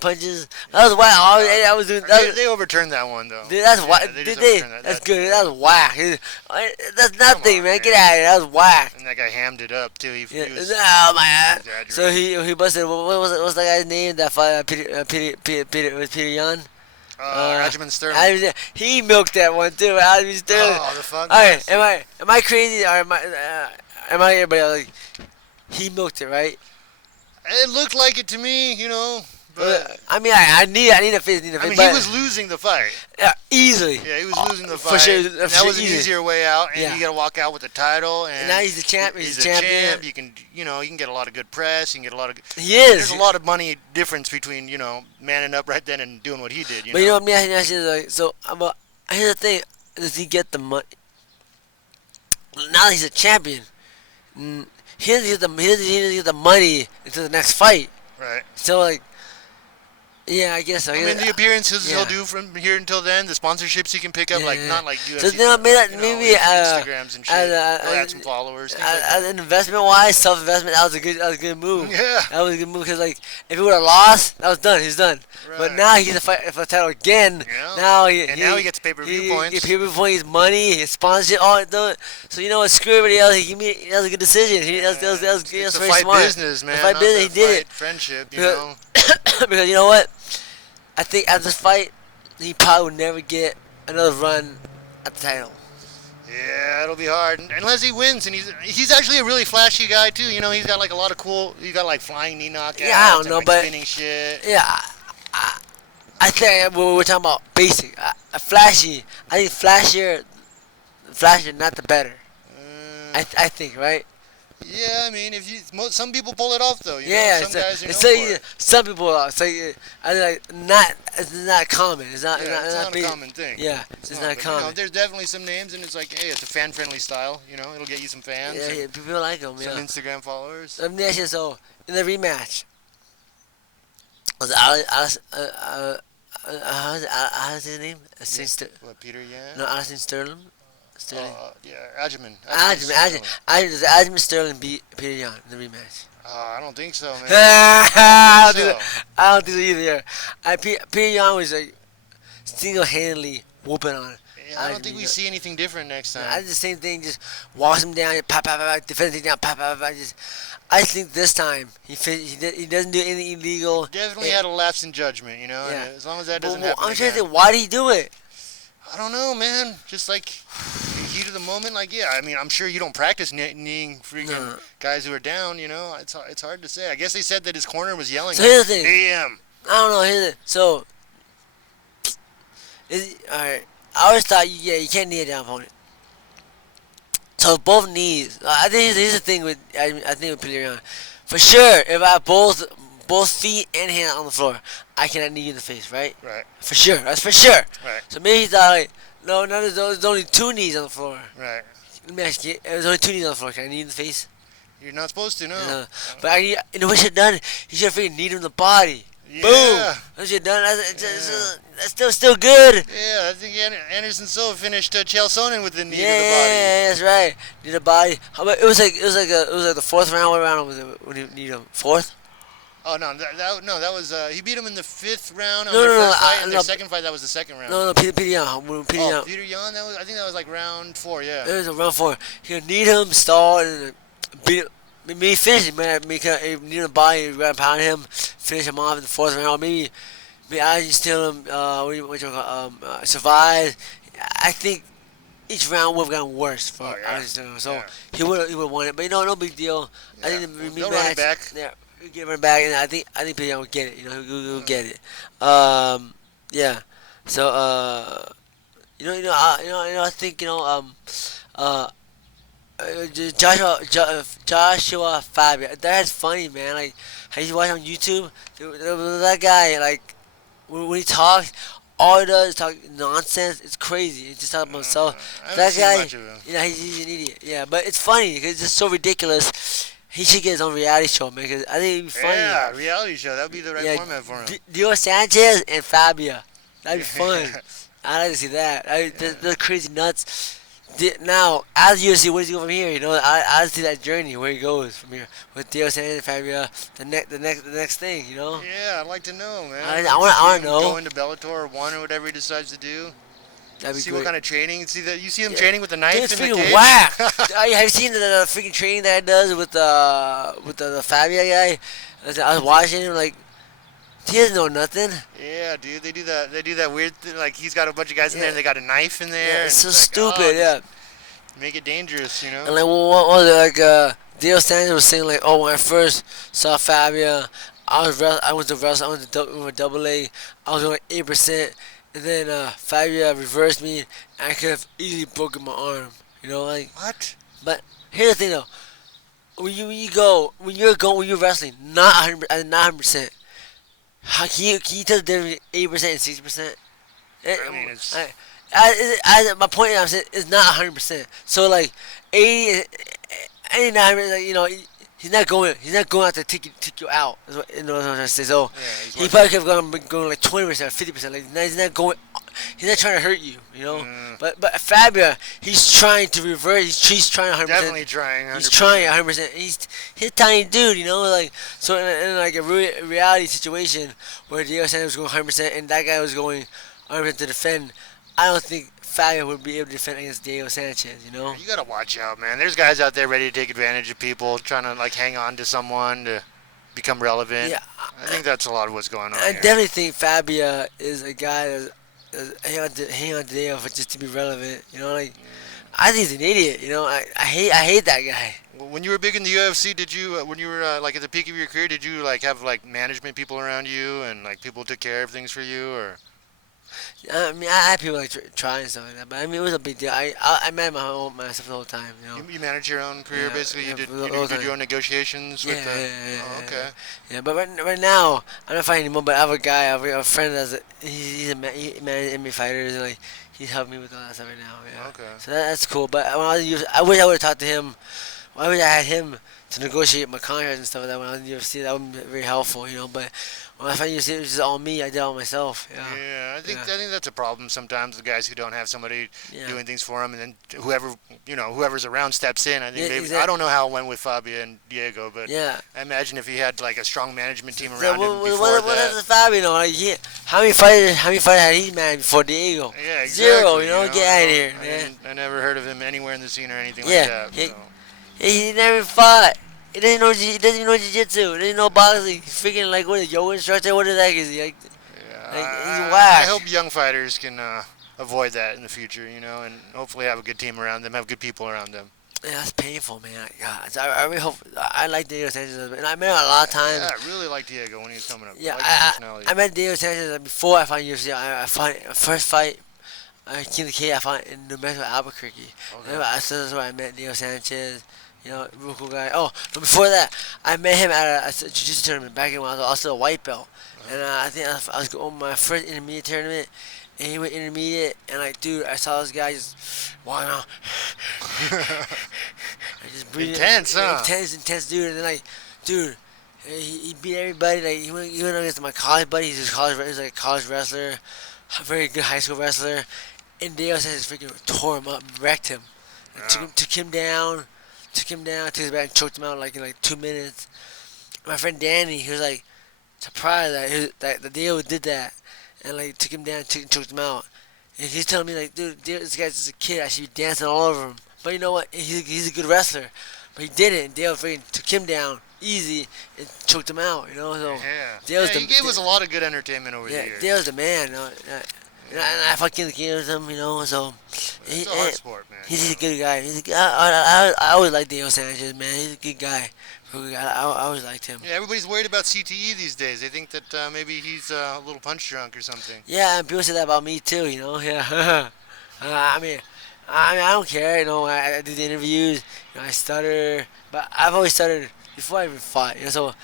punches. That was why Eddie Alvarez doing. They overturned that one though. Dude, that's whack. They Did just they? overturned that. That's good. That was whack. That's nothing, on, man. man. Get out of here. That was whack. And that guy hammed it up too. He Yeah. was Oh my God. exaggerating. So he busted. What's the guy's name? That fight? Peter Yan. Regiment Sterling. He milked that one too. Aljamain Sterling. Oh, the fuck. All right. Am I crazy? Or am I everybody else, like he milked it, right? It looked like it to me, But I mean, I need a face. I mean, he was losing the fight. Yeah, easily. Yeah, he was losing the for fight. sure, And for that sure, was an easy. easier way out, and Yeah. you got to walk out with the title. And now he's the champ. He's a the champion. champ. You can, you can get a lot of good press. You can get a lot of. He is. There's a lot of money difference between manning up right then and doing what he did. But you know what? Like, so here's the thing: does he get the money? Now that he's a champion, he doesn't get the money until the next fight. Right. So like, yeah, I guess so. I mean, the appearances he'll do from here until then, the sponsorships he can pick up, not like UFC. So then maybe Instagrams and shit. He'll add some followers. As an investment wise, self-investment, that was a good move. Yeah. That was a good move because like if he would have lost, that was done. He's done. But Right. now he's a fight for the title again. Yeah. Now now he gets pay-per-view points. He gets pay-per-view points, money, his sponsorship, all that. So you know what? Screw everybody else. That was a good decision. That was It's a very fight smart. business, man. The fight not business. the He did fight it. Friendship, Because you know what? I think after this fight, he probably would never get another run at the title. Yeah, it'll be hard unless he wins, and he's actually a really flashy guy too. He's got like a lot of cool. He's got like flying knee knockouts. Yeah, I don't know, and, like, but spinning shit. Yeah, I think we're talking about basic, flashy. I think flashier, not the better. I think, right? Yeah, I mean, some people pull it off though. Yeah, some guys are known it's for like it. some people are. It's like it's not common. It's not. Yeah, it's not a basic. common thing. Yeah, it's not but, common. there's definitely some names, and it's like, hey, it's a fan-friendly style. It'll get you some fans. Yeah, and people like them. some Yeah. Instagram followers. Let me ask you, so in the rematch, was how's his name? What, Peter Yan? No, Aljamain Sterling. Yeah, Aljamain. Aljamain Sterling beat Peter Yan in the rematch. I don't think so, man. I so. don't think so either. Peter Yan was like single-handedly whooping on. Yeah, I don't think we see anything different next time. I did the same thing, just walks him down, pop, pop, pop, defends him down, pop, pop, pop. I think this time he doesn't do anything illegal. Definitely had a lapse in judgment, Yeah. and as long as that doesn't But happen I'm trying to again. think, why did he do it? I don't know, man. Just like heat of the moment. Like, yeah, I mean, I'm sure you don't practice kneeing freaking guys who are down. You know, it's hard to say. I guess they said that his corner was yelling. So here's the thing. Damn. I don't know. Here's the so. All right. I always thought, you can't knee a down opponent. So both knees. I think here's the thing with I think with Peter Young. For sure, if I have both feet and hands on the floor, I cannot knee you in the face, right? Right. For sure. That's for sure. Right. So maybe he thought like, no, there's only two knees on the floor. Right. Let me ask you, there's only two knees on the floor. Can I knee you in the face? You're not supposed to, no. But you know what you should have done? You should have freaking kneed him in the body. Yeah. Boom. That's what you have done. That's still good. Yeah, I think Anderson Silva finished Chael Sonnen with the knee to the body. Yeah, that's right. Knee to the body. How about it was like the fourth round. What round was it when you kneed him? Fourth? Oh no, that was he beat him in the fifth round on No, their no, first fight, and their no. second fight that was the second round. No, Peter Young. Peter Young. Peter Yan, I think that was like round 4, yeah. It was a round 4. He kneed him, stalled, and beat him. Maybe finish him, man. Maybe knee in the body, grab pound him, finish him off in the fourth round. Or maybe I just steal him. Survive. I think each round would have gotten worse for Anderson. So he would won it, but no big deal. Yeah. I think the They'll run it back. Yeah, we get run back, and I think Peter Young will get it. He'll get it. Yeah. So I think Joshua Fabio. That's funny, man. Like, how you watch on YouTube? That guy, like, when he talks, all he does is talk nonsense. It's crazy. He just talks about himself. I That haven't guy, seen much of him. he's an idiot. Yeah, but it's funny because it's just so ridiculous. He should get his own reality show, man. Because I think it'd be funny. Yeah, reality show. That would be the right format for him. Dio Sanchez and Fabio. That'd be fun. I'd like to see that. They're crazy nuts. Now, as UFC, where does he go from here? I see that journey where he goes from here with Dio Sanchez and Fabio. The next thing, Yeah, I'd like to know, man. I want to know. Go into Bellator 1 or whatever he decides to do. That'd be see great. what kind of training. You see him training with the knife Dude, it's in the freaking cage. whack. Have you seen the freaking training that he does with the Fabio guy? I was watching him like. He doesn't know nothing. Yeah, dude, they do that weird thing. Like he's got a bunch of guys in there, and they got a knife in there. Yeah, and it's so like, stupid. Yeah. Make it dangerous, And like, what was it? Like, Dio Sanchez was saying like, when I first saw Fabio, I went to wrestle. I went to double A. I was going 8%, and then Fabio reversed me, and I could have easily broken my arm. What? But here's the thing though, when you're wrestling, not 100%. How can you tell the difference 8% and 60%? I mean, it's My point is not 100%. So like 89%, he's not going out to take you out. Is what I'm trying to say. So he probably kept going like 20% or 50%. Like he's not going. He's not trying to hurt you, But Fabio, he's trying to reverse. He's trying 100%. Definitely trying. 100%. He's trying 100%. He's a tiny dude, Like so in like a reality situation where Diego Sanchez was going 100% and that guy was going 100% to defend. I don't think Fabio would be able to defend against Diego Sanchez, You gotta watch out, man. There's guys out there ready to take advantage of people, trying to like hang on to someone to become relevant. Yeah, I think that's a lot of what's going on. I here. definitely think Fabio is a guy that's hang on to Diego for just to be relevant. I think he's an idiot. I hate that guy. When you were big in the UFC, did you, when you were like at the peak of your career, did you like have like management people around you and like people took care of things for you, or? I mean, I had people like trying stuff like that, but I mean, it was a big deal. I managed myself the whole time. You managed your own career, Yeah, basically. yeah, You did time. your own negotiations with the. Yeah. Oh, okay. Yeah, but right now I'm not fighting anymore. But I have a guy, I have a friend he manages MMA fighters, and like he's helping me with all that stuff right now. Yeah. Okay. So that's cool. But when I was in UFC, I wish I would have talked to him. I wish I had him to negotiate my contracts and stuff like that when I was in UFC. That would be very helpful, But when I found UFC, it was just all me. I did it all myself. Yeah, I think that's a problem sometimes. The guys who don't have somebody doing things for them, and then whoever's around steps in. I think exactly. I don't know how it went with Fabio and Diego, but Yeah. I imagine if he had like a strong management team So around him before what that. does Fabio Like, how many fighters had he managed before Diego? Yeah, exactly. Zero. Get out of here, I man. never heard of him anywhere in the scene or anything Yeah, like that. So. He never fought. He doesn't know Jiu-Jitsu. He doesn't know boxing. He's freaking like what is yoga instructor? What is that? Is he like? Yeah, Like, he's I whack. hope young fighters can avoid that in the future, you know, and hopefully have a good team around them, have good people around them. Yeah, that's painful, man. God, I really hope. I like Diego Sanchez, and I met him a lot of times. Yeah, I really like Diego when he was coming up. Yeah, I like his personality. I met Diego Sanchez before I fought UFC. I fought first fight. King the K. I fought in New Mexico, Albuquerque. Okay. That's where I met Diego Sanchez. You know, real cool guy. Oh, but before that, I met him at a jiu-jitsu tournament back when I was also a white belt. And I think I was going my first intermediate tournament, and he went intermediate, and like, dude, I saw this guy just walking out. Intense, huh? Intense, dude. And then like, dude, he beat everybody. Like he went against my college buddy. He's like a college wrestler, a very good high school wrestler. And Dale says freaking tore him up, wrecked him, and took him down, took his back and choked him out like in like 2 minutes. My friend Danny, he was like surprised that the Dale did that, and like took him down, and choked him out. And he's telling me like, dude, this guy's just a kid. I should be dancing all over him. But you know what? He's a good wrestler. But he didn't. And Dale freaking took him down easy and choked him out. You know, so he gave us a lot of good entertainment over the years. Dale's the man. You know? And I fucking the game with him, you know, so it's a hard sport, man. He's a good guy. I always liked Diego Sanchez, man. He's a good guy. I always liked him. Yeah, everybody's worried about CTE these days. They think that maybe he's a little punch drunk or something. Yeah, and people say that about me too, you know. Yeah. I mean, I don't care. You know, I do the interviews. You know, I stutter, but I've always stuttered before I even fought. You know, so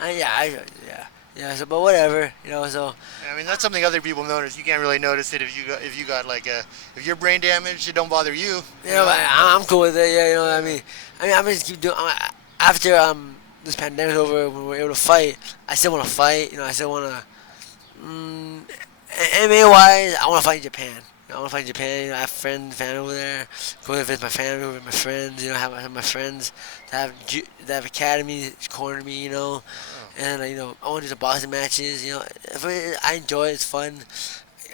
really, yeah. So, but whatever, you know. So I mean, that's something other people notice. You can't really notice it if you got like if you're brain damaged, it don't bother you. Yeah, but I'm cool with it. Yeah, you know what I mean. I'm just keep doing. After this pandemic's over, when we're able to fight, I still want to fight. You know, I still want to. MMA wise, I want to fight in Japan. I want to fight in Japan. You know, I have friends, family over there. Go there visit my family, over my friends. You know, have my friends that have academies corner me. You know, and you know, I want to do the boxing matches. You know, I enjoy it. It's fun.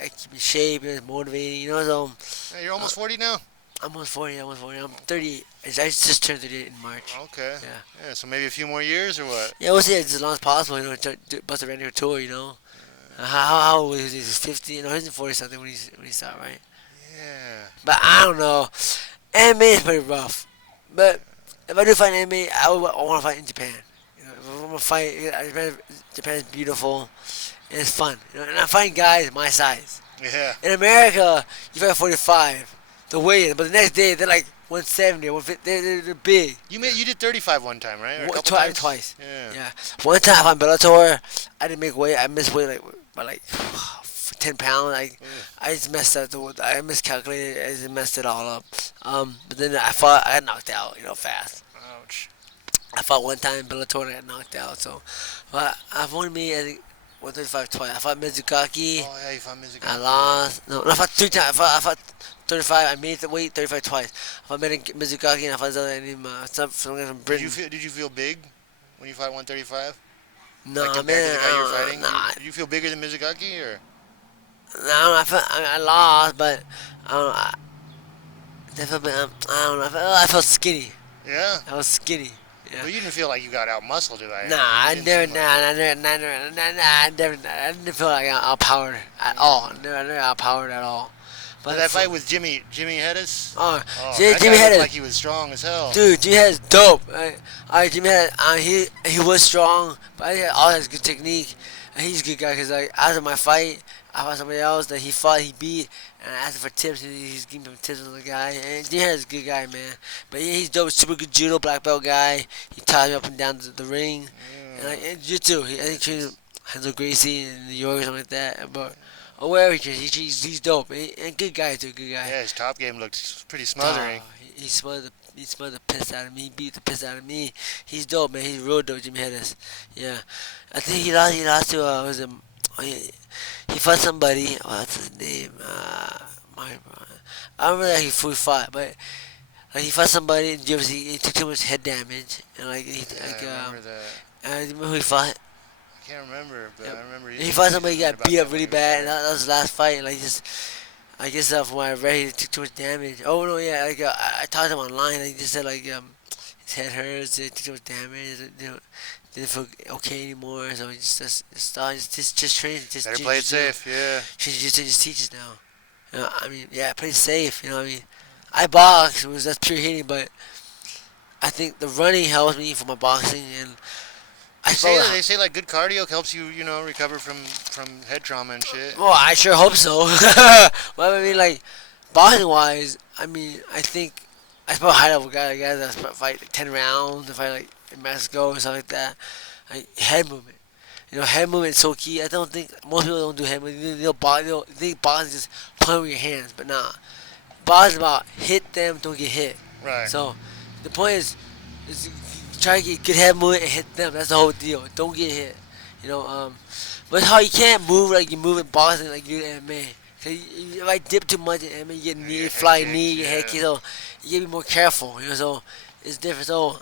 I keep in shape. It's motivating. You know, so. Hey, you're almost 40 now. I'm almost 40. I'm 38. I just turned 38 in March. Okay. Yeah. Yeah. So maybe a few more years or what? Yeah, we'll see. It's as long as possible. You know, bust a random tour. You know. How old was he? He's 50. No, he's 40 something when he started, right? Yeah. But I don't know. MMA is pretty rough. But if I do fight in MMA, I want to fight in Japan. You know, if I want to fight, Japan is beautiful and it's fun. You know, and I'm fighting guys my size. Yeah. In America, you fight 45, the weight, but the next day they're like 170 or 150. They're big. You did 35 one time, right? Or Twice. Yeah. One time on Bellator, I didn't make weight. I missed weight by 10 pounds. I just messed up. I miscalculated. I just messed it all up. But then I got knocked out. You know, fast. Ouch. I fought one time in Bellator and I got knocked out. So, but I've only made, I think, 135 twice. I fought Mizukaki. Oh yeah, you fought Mizukaki. I lost. No, I fought 3 times. I fought 35. I made the weight 35 twice. I fought Mizukaki and I fought this other name. Some guy from Britain. Did you feel big when you fought 135? No, like compared man. to the guy you're fighting? Nah. Did you feel bigger than Mizukaki or? No, I lost, but I don't know. I don't know. I felt skinny. Yeah. I was skinny. Yeah. Well, you didn't feel like you got out muscled, did I? I didn't feel like I outpowered at all. I never outpowered at all. But that fight with Jimmy Hedis? That Jimmy Hedis, looked like he was strong as hell. Dude, Jimmy Hedis dope. Jimmy Hedis, he was strong, but he also has good technique. And he's a good guy because after my fight, I fought somebody else that he fought, he beat, and I asked him for tips. He's giving me tips on the guy. And Jimmy Hedis is a good guy, man. But he's dope, super good judo, black belt guy. He ties me up and down the ring. And Jitsu, I think he trained Hansel Gracie in New York or something like that. But wherever he trains, he's dope. And good guy, too, good guy. Yeah, his top game looked pretty smothering. He smothered the piss out of me. He beat the piss out of me. He's dope, man. He's real dope, Jimmy Hedis. Yeah. I think he lost to, he fought somebody. What's his name? I don't remember who he fought, but he fought somebody in UFC. He took too much head damage. And I remember that. I remember who he fought. I can't remember, but I remember he fought somebody who got beat up really bad, and that was his last fight. And I guess from what I read, he took too much damage. Oh no, yeah, I talked to him online. He just said his head hurts, he took too much damage. You know, didn't feel okay anymore, so he just trains. Better play it safe, yeah. He just teaches now. You know, I mean, yeah, play safe. You know, what I mean, I box, that's pure hitting, but I think the running helps me for my boxing, and I felt. They say like good cardio helps you, recover from head trauma and shit. Well, I sure hope so. But I mean, like boxing wise, I mean, I think I suppose high level guys that fight like 10 rounds, they fight like in Mexico and stuff like that. Like head movement. You know, head movement is so key. I don't think most people don't do head movement. They'll think boxing is just punch with your hands, but nah. Boxing is about hit them, don't get hit. Right. So the point is try to get good head movement and hit them. That's the whole deal. Don't get hit. You know, but how you can't move like you move in boxing like you do in MMA. Cause if I dip too much in MMA, you get knee, flying knee, you get head kick. So you gotta be more careful. You know, so it's different. So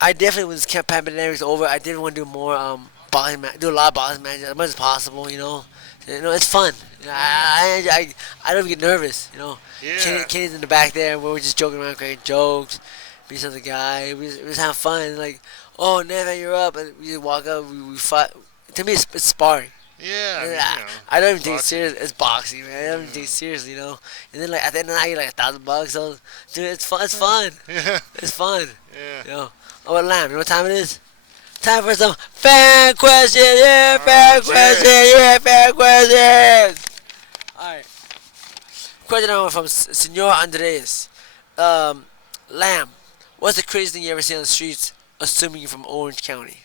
I definitely when this pandemic is over, I definitely want to do more boxing, do a lot of boxing matches as much as possible. You know, it's fun. You know, I don't even get nervous. You know, Yeah. Kenny's in the back there, where we're just joking around, cracking jokes, be some other guy. We just having fun. Like, oh, Nevan, you're up, and we just walk up, we fight. To me, it's sparring. Yeah. And I mean, I don't even take it boxing. serious. It's boxing, man. I don't even take it seriously, you know. And then like at the end of the night, I get like $1,000. So, dude, it's fun. It's fun. Yeah. It's fun. Yeah. You know. Oh, what Lam? You know what time it is? Time for some fan questions. Yeah, fan Alright, questions. cheers. Yeah, fan questions. All right. Question number from Senor Andres. Lam, what's the craziest thing you ever seen on the streets? Assuming you're from Orange County.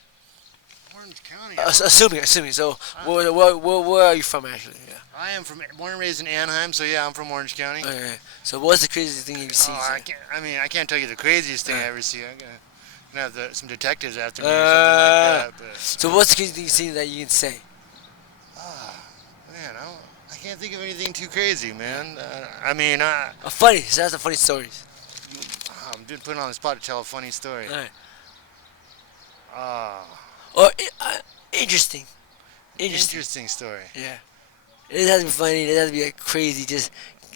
Orange County. Assuming. So, where are you from actually? Yeah. I am born and raised in Anaheim, so yeah, I'm from Orange County. Okay. So, what's the craziest thing you've seen? Oh, I can't tell you the craziest thing I ever see. I'm gonna have some detectives after me or Uh, something like that. But So, what's the craziest thing you've seen that you can say? man, I can't think of anything too crazy, man. Funny. So that's a funny stories. I'm put on the spot to tell a funny story. All right. Ah, Or interesting. Interesting. interesting story. Yeah. It doesn't have to be funny. It doesn't have to be like crazy. Just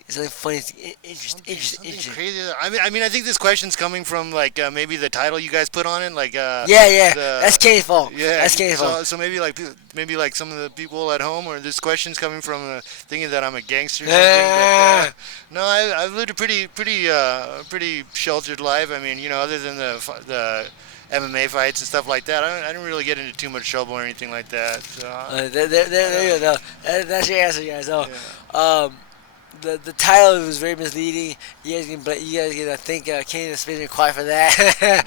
something funny. Interesting. Something crazy. I think this question's coming from like maybe the title you guys put on it, like Yeah. the- That's Kenny's fault. yeah. That's Kenny's fault. So maybe like some of the people at home, or this question's coming from thinking that I'm a gangster. Or something. But, no, I've lived a pretty sheltered life. I mean, other than the MMA fights and stuff like that, I didn't really get into too much trouble or anything like that. So, There you go. That's your answer, guys. So, yeah. the title was very misleading. You guys can think Kenny is spinning quiet for that. Yeah.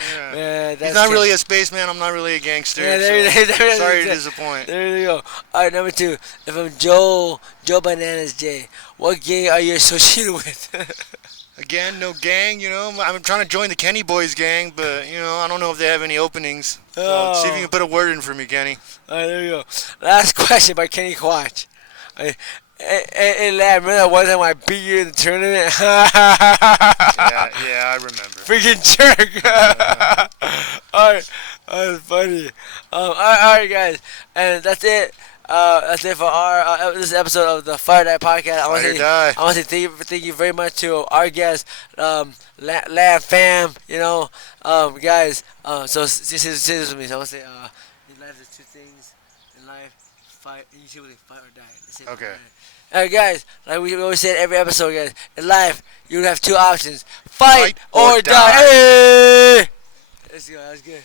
That's He's not Kenny. really a spaceman. I'm not really a gangster. Yeah, so sorry to disappoint. There you go. All right, number 2. If I'm Joe Bananas J, what gang are you associated with? Again, no gang. I'm trying to join the Kenny Boys gang, but I don't know if they have any openings. So see if you can put a word in for me, Kenny. All right, there you go. Last question by Kenny Quatch. Hey, lad, remember that one time I beat you in the tournament? Yeah, I remember. Freaking jerk. Alright, that's funny. Alright, guys, and that's it. That's it for our this episode of the Fire Die Podcast. I want to say thank you very much to our guest, Lam Pham. Guys. So say this with me. So I want to say, in life there's 2 things in life: fight. You see what they fight or die. That's it. Okay. Alright, guys. Like we always say in every episode, guys. In life, you have 2 options: fight or die. Hey! Let's go. That's good.